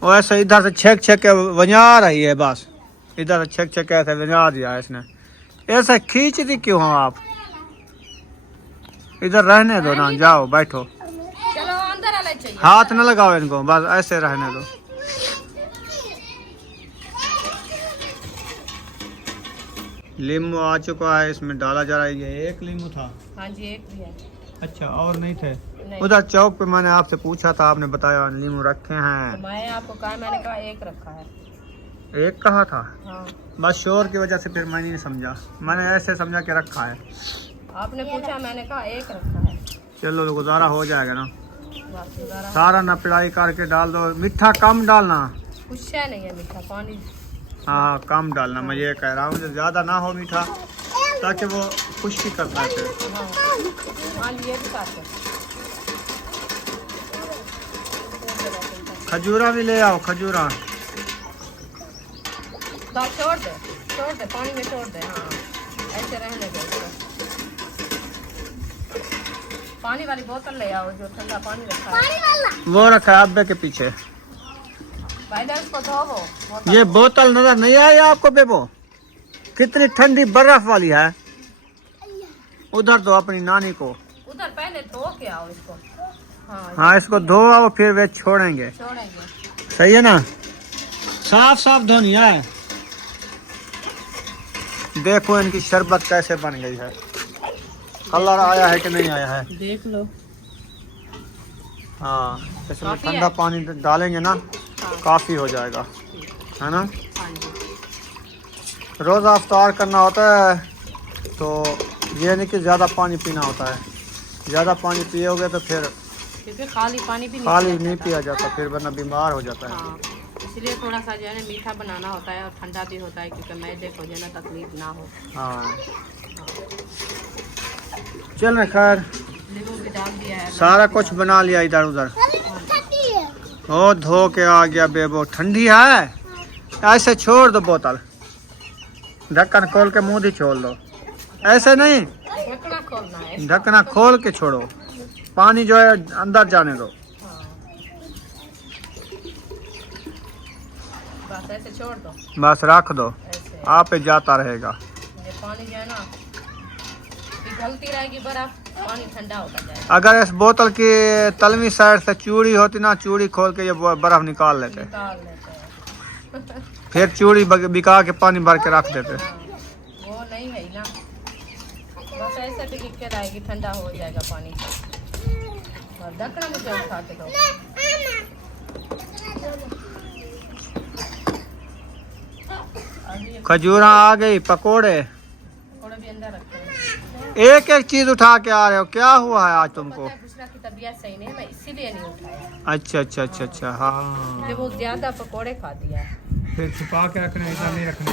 वैसे इधर से छेक छेक के वजा रही है, बस इधर से छेक छेक के ऐसे वजा दिया है इसने। ऐसे खींचती क्यों हो आप? इधर रहने दो ना, जाओ बैठो। चलो अंदर आना चाहिए। हाथ न लगाओ इनको, बस ऐसे रहने दो। लींबू आ चुका है, इसमें डाला जा रहा है। ये एक लींबू था। हाँ जी एक भी है। अच्छा और नहीं थे? नहीं। उधर चौक पे मैंने आपसे पूछा था, आपने बताया नींबू रखे तो हैं। मैं आपको कहा, मैंने कहा एक रखा है। एक कहा था, हाँ बस शोर की वजह से फिर मैंने नहीं समझा, मैंने ऐसे समझा कि रखा है। आपने पूछा, मैंने कहा एक रखा है। चलो तो गुजारा हो जाएगा ना। बस गुजारा। सारा न पिड़ाई करके डाल दो। मीठा कम डालना। कुछ है नहीं है मीठा पानी। हाँ कम डालना, मैं ये कह रहा हूँ ज़्यादा ना हो मीठा, ताकि वो खुश्की करता है फिर। हाँ हाँ ये भी साथ है। खजूरा भी ले आओ, खजूरा। तो छोड़ दे पानी में छोड़ दे। हाँ ऐसे रहने दे इसको। पानी वाली बोतल ले आओ, जो ठंडा पानी रखा है। वो रखा है अब्बे के पीछे। पहले उसको धोवो बोतल। ये बोतल नजर नहीं आई आपको बेबो? कितनी ठंडी बर्फ वाली है। उधर दो अपनी नानी को। उधर पहले धो के आओ इसको। हाँ हाँ इसको धो आओ, फिर वे छोड़ेंगे। छोड़ेंगे। सही है ना? साफ साफ धोनी है। देखो इनकी शरबत कैसे बन गई है। कलर आया है कि नहीं आया है? देख लो। हाँ इसमें काफी ठंडा है। पानी डालेंगे ना, हाँ काफी हो जाएगा, है ना? हाँ जी। रोज अफ्तार करना होता है तो ये नहीं कि ज़्यादा पानी पीना होता है। ज़्यादा पानी पियोगे तो फिर क्योंकि खाली पानी भी खाली पिया नहीं जाता। पिया जाता, फिर वरना बीमार हो जाता है। हाँ इसलिए थोड़ा सा जो है ना मीठा बनाना होता है और ठंडा भी होता है, क्योंकि मैदे को जो है ना तकलीफ ना हो। हाँ चल ना, खैर नींबू भी डाल दिया है। सारा कुछ बना लिया इधर उधर। ओ धो के आ गया बेबो। ठंडी है, ऐसे छोड़ दो बोतल, ढक्कन खोल के मुंह ही छोड़ दो। ऐसे नहीं, ढक्कना खोलना है। ढक्कना खोल के छोड़ो, पानी जो है अंदर जाने दो। हाँ बस ऐसे छोड़ दो, बस रख दो, ऐसे। आप पे जाता रहेगा। ये पानी जो है ना पिघलती रहेगी बर्फ, पानी ठंडा होता जाएगा। अगर इस बोतल की तलवी साइड से चूड़ी होती ना, चूड़ी खोल के ये बर्फ निकाल लेते, निकाल लेते हैं। फिर चूड़ी बिका के पानी भर के रख देते। हाँ, वो नहीं है ना, बस ऐसे पिघल के रहेगी, ठंडा हो जाएगा पानी। और ढक्कना मुझे उठा के दो। अभी ये खजूरा आ गई, पकोड़े, थोड़ा भी अंदर रखते हैं। एक एक चीज उठा के आ रहे हो। क्या हुआ है आज तुमको? पता है बुशरा की तबीयत सही नहीं है, मैं इसीलिए नहीं उठाया। अच्छा अच्छा अच्छा अच्छा। हाँ इसलिए वो ज्यादा पकोड़े खा दिया है। फिर छुपा के रखना, इधर नहीं रखना।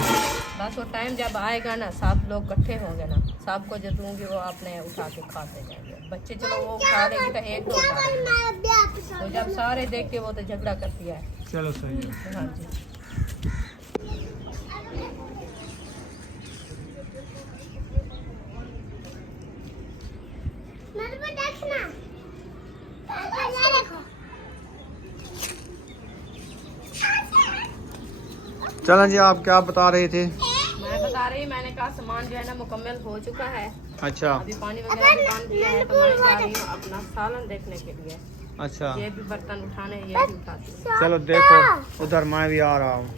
बस वो टाइम जब आएगा ना, सब लोग इकट्ठे होंगे ना, सबको जो दूंगी वो आपने उठा के खाते जाएंगे। बच्चे चलो वो उठा लेंगे तो एक दो उठा लेंगे, तो जब सारे देख के वो तो झगड़ा करती है। चलो सही है। हाँ जी। चलो जी, आप क्या बता रही थी? मैं बता रही, मैंने कहा सामान जो है ना मुकम्मल हो चुका है। अच्छा अभी पानी वगैरह भी बंद किया है, तो मैं जा रही हूँ अपना सालन देखने के लिए। अच्छा, ये भी बर्तन उठाने, ये भी उठाती हूँ। चलो देखो उधर मैं भी आ रहा हूँ।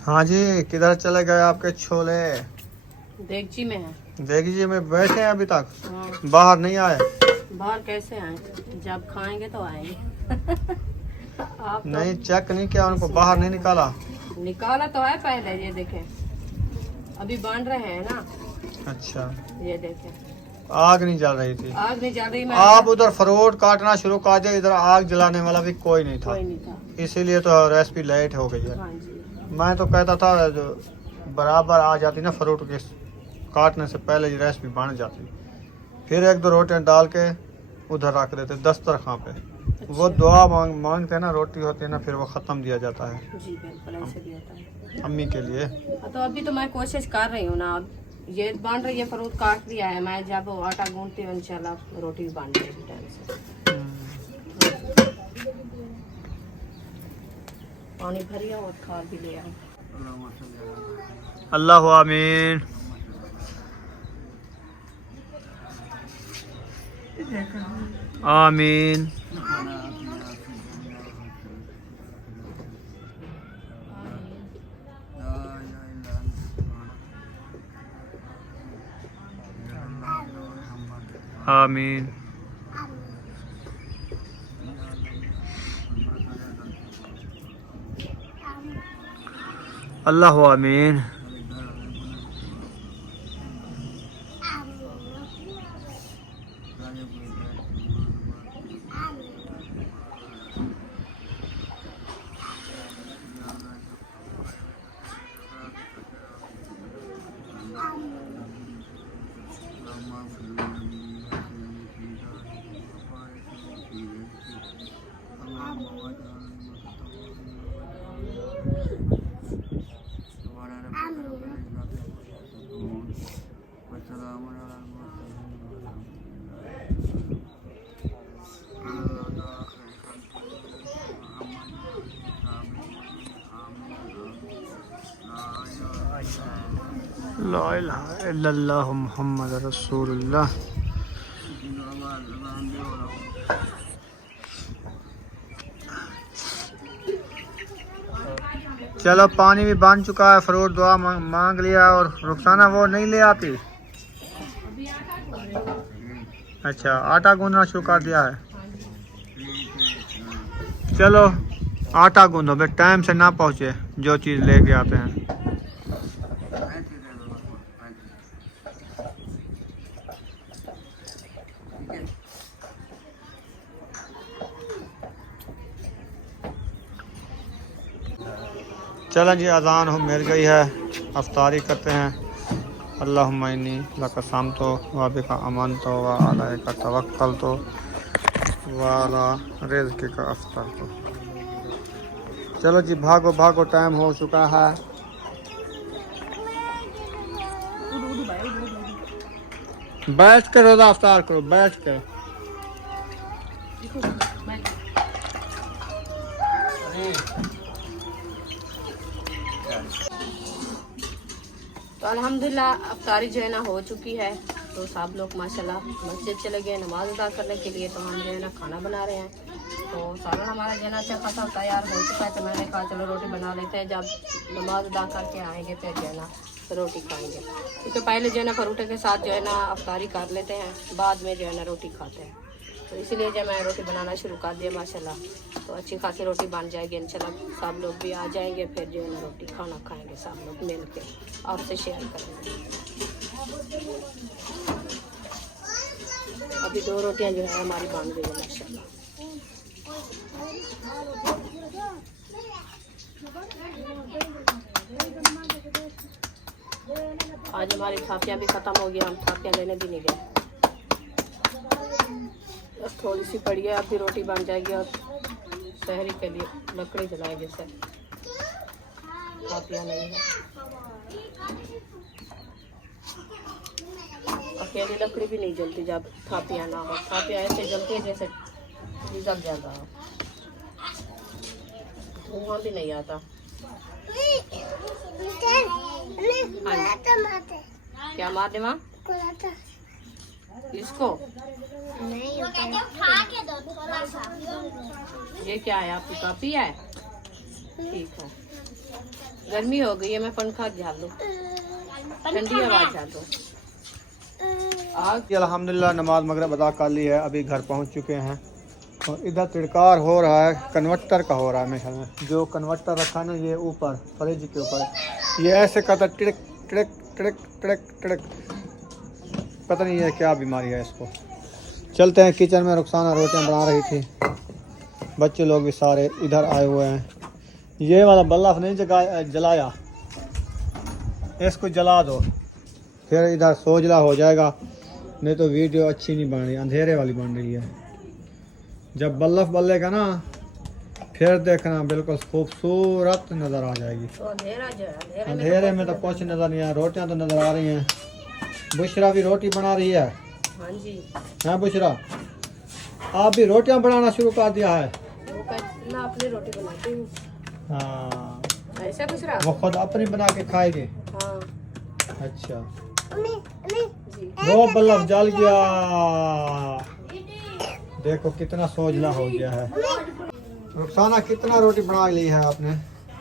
हाँ जी, किधर चले गए आपके छोले? देगची में है। देखिए मैं बैठे हैं अभी तक, हाँ। बाहर नहीं आए। बाहर कैसे आए? जब खाएंगे तो आएंगे। आप तो नहीं चेक नहीं किया उनको, बाहर नहीं निकाला। निकाला तो है पहले, ये देखें अभी बांध रहे हैं ना, अच्छा ये देखें। आग नहीं जल रही थी। आग नहीं जल रही। मैं आप उधर फ्रूट काटना शुरू कर दिया, इधर आग जलाने वाला भी कोई नहीं था, इसीलिए तो रेसिपी लेट हो गई है। हाँ जी। मैं तो कहता था जो बराबर आ जाती ना फ्रूट के काटने से पहले ये रेसिपी बन जाती। फिर एक दो रोटियां डाल के उधर रख देते दस्तरखां पे। वो दुआ मांगते हैं ना, रोटी होती है ना, फिर वो ख़त्म दिया जाता है जी बिल्कुल ऐसे भी होता है अम्मी के लिए। तो अभी तो मैं कोशिश कर रही हूँ ना, अब ये बन रही है, फ्रूट काट दिया है, मैं जब आटा गूंथती हूँ इंशाल्लाह रोटी भी बन जाएगी टाइम से। पानी भरिया और खा भी ले आओ। अल्लाह आमीन। आमीन। आमीन। अल्लाह आमीन। ला इलाहा इल्लल्लाह मुहम्मद रसूलुल्लाह। चलो पानी भी बन चुका है, फ्रूट दुआ मांग लिया, और रुखसाना वो नहीं ले आती। अच्छा आटा गूंदना शुरू कर दिया है। चलो आटा गूंदो, फिर टाइम से ना पहुँचे जो चीज़ लेके आते हैं। चलें जी, अज़ान हो मिल गई है, अफ्तारी करते हैं। अल्लाहुम्मा इन्नी लका समतो व बिका अमनतो व अलैका तवक्कलतो व अला रिज़्क़िका अफ़्तरतो। चलो जी भागो भागो, टाइम हो चुका है। बैठ कर रोज़ा अफ्तार करो, बैठ कर। तो अल्हम्दुलिल्लाह अफ्तारी जो है ना हो चुकी है। तो सब लोग माशाल्लाह मस्जिद चले गए नमाज अदा करने के लिए। तो हम जो है ना खाना बना रहे हैं। तो सालन हमारा जो है ना अच्छा खासा तैयार हो चुका है। तो मैंने कहा चलो रोटी बना लेते हैं, जब नमाज अदा करके आएंगे फिर जो है ना रोटी खाएंगे। क्योंकि पहले जो है ना फरूटे के साथ जो है ना अफ्तारी कर लेते हैं, बाद में जो है ना रोटी खाते हैं। तो इसीलिए जब मैं रोटी बनाना शुरू कर दिया माशाल्लाह, तो अच्छी खासी रोटी बन जाएगी इंशाल्लाह। सब लोग भी आ जाएंगे, फिर जो है ना रोटी खाना खाएंगे सब लोग मिल के, आपसे शेयर करेंगे। अभी 2 रोटियां जो है हमारी बन गई है माशाल्लाह। आज हमारी थापियाँ भी ख़त्म हो गई, हम थापियाँ लेने भी नहीं गए। बस थोड़ी सी पड़ी है, अभी रोटी बन जाएगी और शहरी के लिए लकड़ी जलाएंगे सर। थापियाँ नहीं है, अकेली लकड़ी भी नहीं जलती जब थापियाँ ना हो। थापियाँ ऐसे जलती है जैसे डीजल जल रहा हो, धुआं भी नहीं आता। क्या मार दे माँ इसको? ये क्या है, आपकी कॉपी है? ठीक है, गर्मी हो गई है, मैं पंखा झाल दूँ, ठंडी हवा झाल दूँ। अल्हम्दुलिल्लाह नमाज मगरिब अदा कर ली है, अभी घर पहुंच चुके हैं। और इधर तिड़कार हो रहा है, कन्वर्टर का हो रहा है मेरे ख्याल में। जो कन्वर्टर रखा ना ये ऊपर फ्रिज के ऊपर, ये ऐसे करता टिड़क टिड़क टिड़क टिड़क टिड़क। पता नहीं है क्या बीमारी है इसको। चलते हैं किचन में। रुखसाना रोटियां बना रही थी, बच्चे लोग भी सारे इधर आए हुए हैं। ये वाला बल्ब नहीं जलाया, इसको जला दो, फिर इधर सोजला हो जाएगा, नहीं तो वीडियो अच्छी नहीं बन रही, अंधेरे वाली बन रही है। जब बल्ब बलेगा ना फिर देखना बिल्कुल खूबसूरत नज़र आ जाएगी। तो अंधेरा जो है, अंधेरे में तो कुछ नज़र नहीं आ, रोटियां तो नज़र आ रही हैं। बुशरा भी रोटी बना रही है। हाँ जी, हाँ बुशरा, आप भी रोटियां बनाना शुरू कर दिया है? वो कहते मैं अपनी रोटी बनाती हूँ। हाँ, ऐसा कुछ रहा। वो खुद अपनी बना के खाएगी। हाँ अच्छा, अम्मी अम्मी जी। वो बल्ब जल गया, देखो कितना सोजला हो गया है। रुखसाना कितना रोटी बना ली है आपने?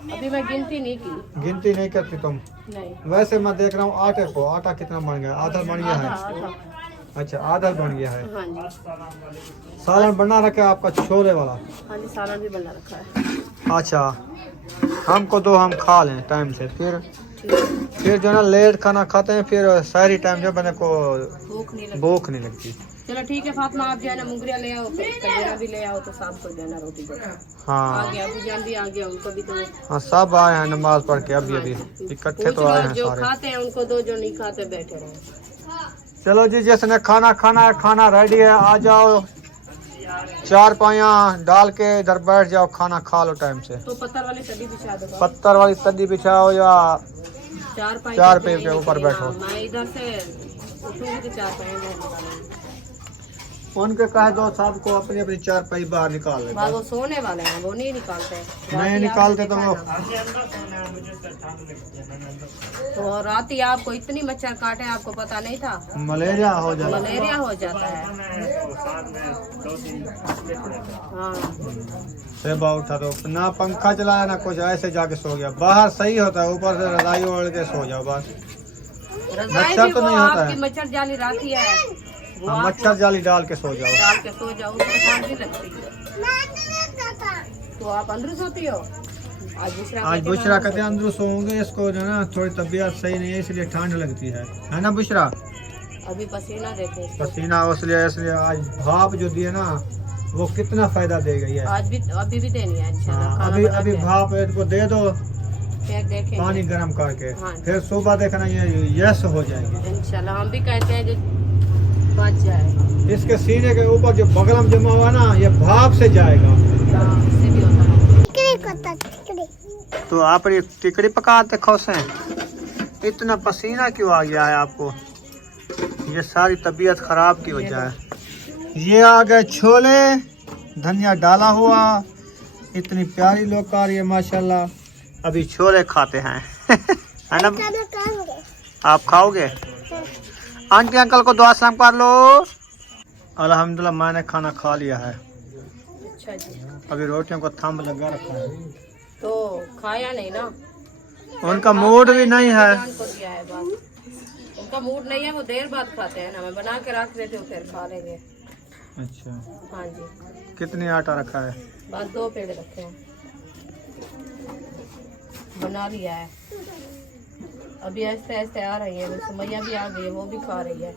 अभी मैं गिनती नहीं की। गिनती नहीं करती तुम? नहीं, वैसे मैं देख रहा हूँ आटे को, आटा कितना बन गया? आधा बन गया है। आधा। अच्छा, आधा बन गया है। हाँ जी, सालन बना रखा है आपका छोले वाला? हाँ जी, सालन भी बना रखा है। अच्छा, हमको दो, हम खा लें टाइम से। ठीक है, फिर जो है ना लेट खाना खाते हैं, फिर सारी टाइम जो बने को भूख नहीं लगती। चलो ठीक है फातिमा, आप जो है ना मुंगरिया ले आओ, फिर कजरा भी ले आओ, तो शाम को जो है ना रोटी दो। हाँ आ गया, अबू जान भी आ गया, उनको भी दो। हाँ, सब आए हैं नमाज पढ़ के, अभी अभी इकट्ठे तो आए हैं जो सारे। खाते हैं उनको दो, जो नहीं खाते बैठे रहे। चलो जी, जिसने खाना खाना है, खाना रेडी है, आ जाओ, चार पाया डाल के इधर बैठ जाओ, खाना खा लो टाइम से। तो पत्थर वाली तली बिछा दो, पत्थर वाली तद्दी बिछाओ या चार पे के ऊपर बैठो। मैं इधर से उठूंगी तो चार पाए निकालेंगे। उनके कह दो सबको अपनी अपनी चार पाई बाहर निकाल ले। वो सोने वाले हैं, वो नहीं निकालते हैं। नहीं निकालते तो वो तो रात ही आपको इतनी मच्छर काटे, आपको पता नहीं था? मलेरिया हो जाए, मलेरिया हो जाता है। हाँ, सुबह उठा तो ना पंखा चलाया ना कुछ, ऐसे जाके सो गया। बाहर सही होता है, ऊपर से रजाई ओढ़ के सो जाओ बस। रज़ाई मच्छर भी तो वो नहीं होता आपकी है। मच्छर जाली राखी है, वो हाँ, आप मच्छर जाली डाल के सो जाओ। डाल के सो जाओ, उसमें ठंड नहीं लगती है। तो आप अंदर सोती हो? आज बुशरा कहते हैं अंदर सोओगे, इसको जो है ना थोड़ी तबीयत सही नहीं है, इसलिए ठंड लगती है ना बुशरा? अभी पसीना देखे इसको। पसीना इसलिए आज भाप जो दिए ना वो कितना फायदा दे गई है। आज भी अभी भी देनी है इंशाल्लाह। हाँ, खाना अभी बना अभी के भाप इनको दे दो, फिर देखेंगे पानी गर्म करके। हाँ। फिर सुबह देखना ये यस हो जाएगी इंशाल्लाह। हम भी कहते हैं जो बच जाए। इसके सीने के ऊपर जो बगलम जमा हुआ ना, ये भाप से जाएगा। हाँ, इससे भी होता है। तो आप ये टिकड़ी पकाते खुश हैं? इतना पसीना क्यों आ गया है आपको? ये सारी तबीयत खराब की वजह है। ये आ गए छोले, धनिया डाला हुआ, इतनी प्यारी लोग आ रही है माशाल्लाह। अभी छोले खाते हैं है ना? आप खाओगे? आंटी अंकल को दुआ सलाम कर लो। अल्हम्दुलिल्लाह मैंने खाना खा लिया है। अच्छा जी, अभी रोटियों को थंब लगा रखा है। तो खाया नहीं ना? उनका मूड भी नहीं है। जान को दिया है बस। उनका मूड नहीं है, वो देर बाद खाते हैं ना, मैं बना के रख देती हूँ, फिर खा लेंगे। अच्छा, हाँ जी, कितनी आटा रखा है? बस 2 पेड़ रखे हैं, बना लिया है। अभी ऐसे ऐसे आ रही है, सुमैया भी आ गई है, वो भी खा रही है।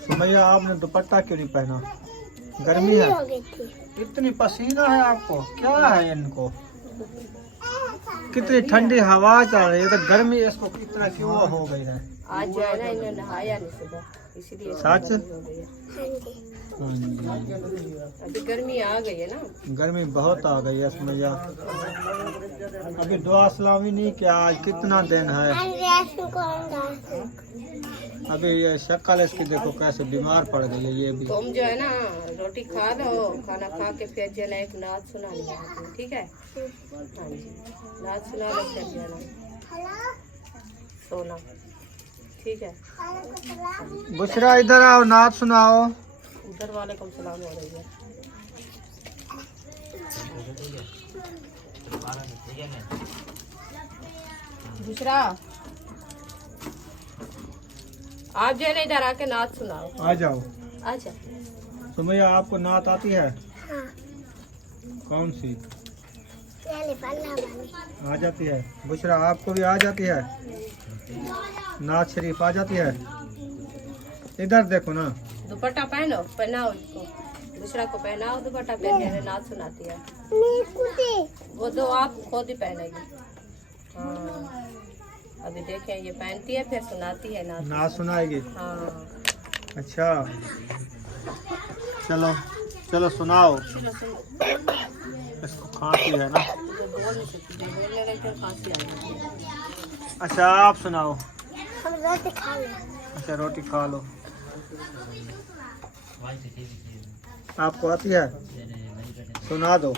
सुमैया आपने दुपट्टा क्यों नहीं पहना? गर्मी है? इतनी पसीना है आपको, क्या है इनको? कितनी ठंडी हवा चल रही है, तो गर्मी इसको कितना क्यों हो गई है? आज जो है ना इन्हें नहाया नहीं सुबह, इसीलिए सच? गर्मी हो गई है। अभी गर्मी आ गई है ना, गर्मी बहुत आ गई है सुमैया। अभी दुआ सलामी नहीं किया, आज कितना दिन है। अभी ये शक्ल इसकी देखो कैसे बीमार पड़ गई है। ये भी तुम जो है ना रोटी खा लो, खाना खा के फिर जो है ना एक नाच सुनानी है आपको, ठीक है? हाँ जी, नाच सुना लो, फिर जो है ना सोना, ठीक है? बुशरा इधर आओ, नाच सुनाओ। उधर वालेकुम सलाम हो रही है। दूसरा आप जो है ना इधर आके नाच सुनाओ। आ जाओ। अच्छा, सुमैया आपको नाच आती है? हाँ, कौन सी पहले पल्ला वाली। आ जाती है? बुशरा आपको भी आ जाती है? नाच शरीफ आ जाती है? इधर देखो ना। दुपट्टा पहनाओ इसको, दूसरा को पहनाओ दुपट्टा, पहन के नाच सुनाती है। वो तो आप खुद ही पहनेगी। हाँ अभी देखें, ये पहनती है फिर सुनाती है नाच। नाच सुनाएगी। हाँ अच्छा चलो चलो सुनाओ। चलो सुनो। इसको खांसी है ना। तो बोलने लगते हैं, खांसी आ जाती है। अच्छा आप सुनाओ। हम रोटी खा ले। अच्छा रोटी खा लो। आपको आती है? सुना दो।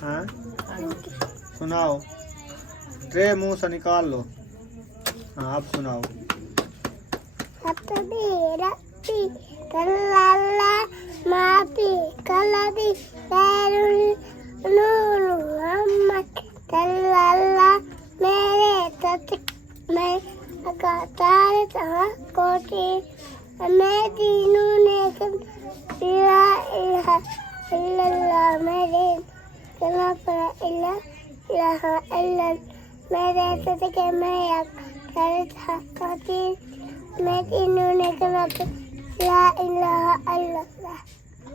हाँ सुनाओ। ट्रे मुंह से निकाल लो। हाँ आप सुनाओ। कल्ला मापी कलदी मोहम्मद कल्ला मेरे तक मैं तारे तहाँ कोटी मैं तीनों ने ला इलाहा इल्लल्लाह मेरे कला पर इलाहा इल्लल्लाह मेरे तक मैं तारे तहाँ कोटी मैं तीनों ने कला पर ला इलाहा इल्लल्लाह।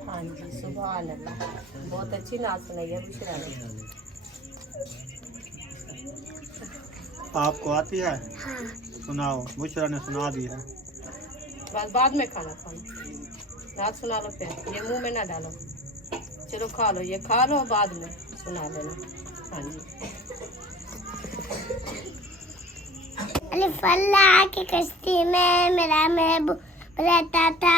हाँ जी सुभान अल्लाह, बहुत अच्छी नाच सुनाई है बुशरा ने। आपको आती है? हाँ सुनाओ। बुशरा ने सुना दी है। बस बाद में खाना नाच सुना लो, फिर ये मुंह में ना डालो। चलो खा लो, ये खा लो, बाद में सुना लेना। हाँ जी। अलिफ अल्लाह की कश्ती में मेरा महबूब रहता था,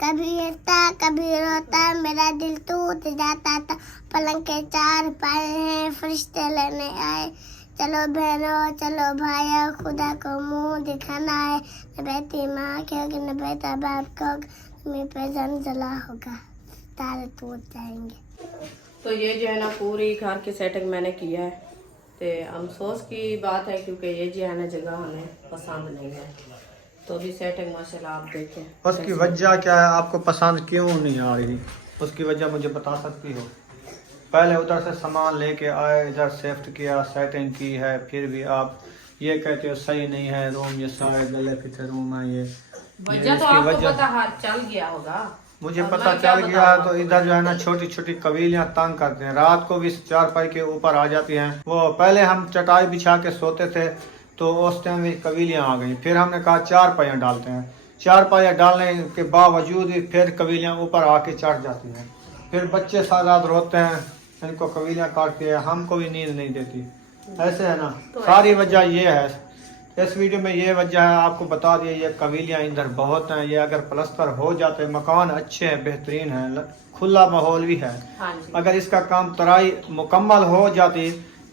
कभी हंसता कभी रोता, मेरा दिल टूट जाता था। पलंग के 4 पाए हैं, फरिश्ते लेने आए। चलो बहनों चलो भाइयों, खुदा को मुंह दिखाना है। न बेटी माँ की होगी न बेटा बाप को, तुम्हें पे जला होगा, तारे टूट जाएंगे। तो ये जो है ना पूरी घर की सेटिंग मैंने किया है। तो अफसोस की बात है क्योंकि ये जो है ना जगह हमें पसंद नहीं है। तो भी सेटिंग माशाल्लाह आप देखें। उसकी वजह क्या है? आपको पसंद क्यों नहीं आ रही? उसकी वजह मुझे बता सकती हो? पहले उधर से सामान लेके आए, इधर शिफ्ट किया, सेटिंग की है, फिर भी आप ये कहते हो सही नहीं है रूम, ये सारे गले पीछे रूम है। ये वजह तो आपको पता चल गया होगा। मुझे पता चल गया। तो इधर जो है ना छोटी छोटी कबीलियाँ तंग करते हैं, रात को भी 4 पाई के ऊपर आ जाती हैं। वो पहले हम चटाई बिछा के सोते थे तो उस टाइम भी कबीलियाँ आ गई। फिर हमने कहा 4 पाइयाँ डालते हैं। 4 पाइयाँ डालने के बावजूद भी फिर कबीलियाँ ऊपर आके चढ़ जाती हैं। फिर बच्चे साथ रात रोते हैं, इनको कबीलियाँ काटती है, हमको भी नींद नहीं देती। ऐसे है ना। तो सारी वजह ये है। इस वीडियो में ये वजह है, आपको बता दिया। ये कबीलियाँ इधर बहुत हैं। ये अगर प्लस्तर हो जाते, मकान अच्छे हैं, बेहतरीन है, खुला माहौल भी है। हाँ जी। अगर इसका काम तराई मुकम्मल हो जाती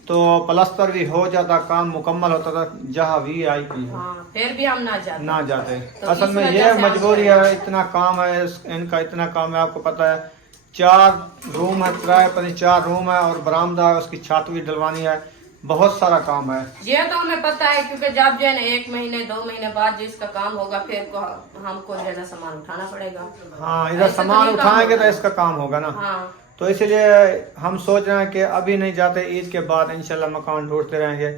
तो प्लस्तर भी हो जाता, काम मुकम्मल होता था, जहाँ VIP है। हाँ, फिर भी हम ना जाते। तो असल इस में वजह ये से मजबूरी है, इतना काम है इनका, इतना काम है। आपको पता है 4 रूम है, किराए पर 4 रूम है और बरामदा है, उसकी छत भी डलवानी है, बहुत सारा काम है। ये तो हमें पता है क्योंकि जब जो है ना 1 महीने 2 महीने बाद जिसका काम होगा फिर हमको जो है ना सामान उठाना पड़ेगा। हाँ इधर ऐसे तो सामान नहीं काम उठाएंगे तो होगा। इसका काम होगा ना। हाँ तो इसलिए हम सोच रहे हैं कि अभी नहीं जाते, ईद के बाद इंशाल्लाह मकान ढूंढते रहेंगे,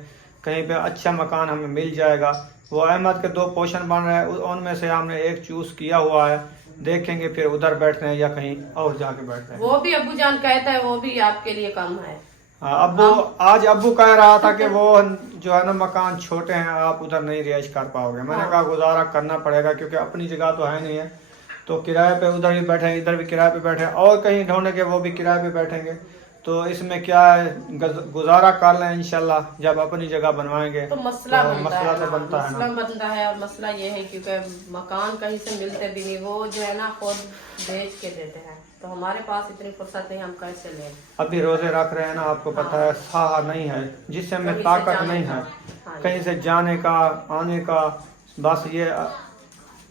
कहीं पे अच्छा मकान हमें मिल जाएगा। वो अहमद के 2 पोर्शन बन रहे हैं, उनमें से हमने एक चूज किया हुआ है, देखेंगे फिर उधर बैठते हैं या कहीं और जाके बैठते हैं। वो भी अब्बू जान कहता है वो भी आपके लिए कम है। आज अब्बू कह रहा था कि वो जो है ना मकान छोटे हैं, आप उधर नहीं रिहाइश कर पाओगे। मैंने कहा गुजारा करना पड़ेगा क्योंकि अपनी जगह तो है नहीं है, तो किराए पे उधर भी बैठे, इधर भी किराए पे बैठे, और कहीं ढूंढेंगे वो भी किराए पे बैठेंगे। तो इसमें क्या है, गुजारा कर लें इंशाल्लाह, जब अपनी जगह बनवाएंगे तो मसला तो बनता मसला है तो ना, बनता है मसला ना। बनता है। और मसला ये है क्योंकि मकान कहीं से मिलते भी नहीं, वो जो है ना खुद बेच के देते हैं। तो हमारे पास इतनी फुर्सत नहीं, हम कैसे लें। अभी रोजे रख रहे हैं ना, आपको पता है साह नहीं है, जिससे हमें कहीं से ताकत जाने नहीं का। है हाँ कहीं से जाने का आने का। बस ये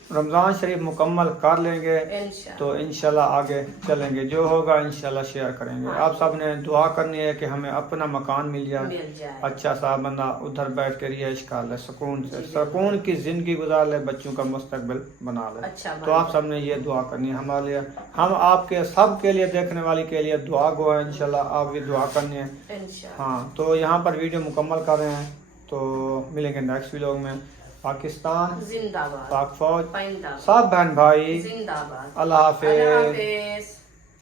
रमज़ान शरीफ मुकम्मल कर लेंगे इंशाल्लाह। तो इंशाल्लाह आगे चलेंगे, जो होगा इंशाल्लाह शेयर करेंगे। आप सब ने दुआ करनी है कि हमें अपना मकान मिल जाए, अच्छा सा बंदा उधर बैठ के रिहाइश कर ले, सुकून से, सुकून की ज़िंदगी गुजार ले, बच्चों का मुस्तकबिल बना ले। अच्छा तो आप सब ने ये दुआ करनी है हमारे लिए, हम आपके सब के लिए, देखने वाली के लिए दुआ गो है। इंशाल्लाह आप भी दुआ करनी है। इंशाल्लाह। हाँ तो यहाँ पर वीडियो मुकम्मल कर रहे हैं, तो मिलेंगे नेक्स्ट व्लॉग में। पाकिस्तान, जिंदाबाद, पाक फौज, पाइंदाबाद, सब बहन भाई, जिंदाबाद। अल्लाह अल्लाह हाफिज। हाफिज।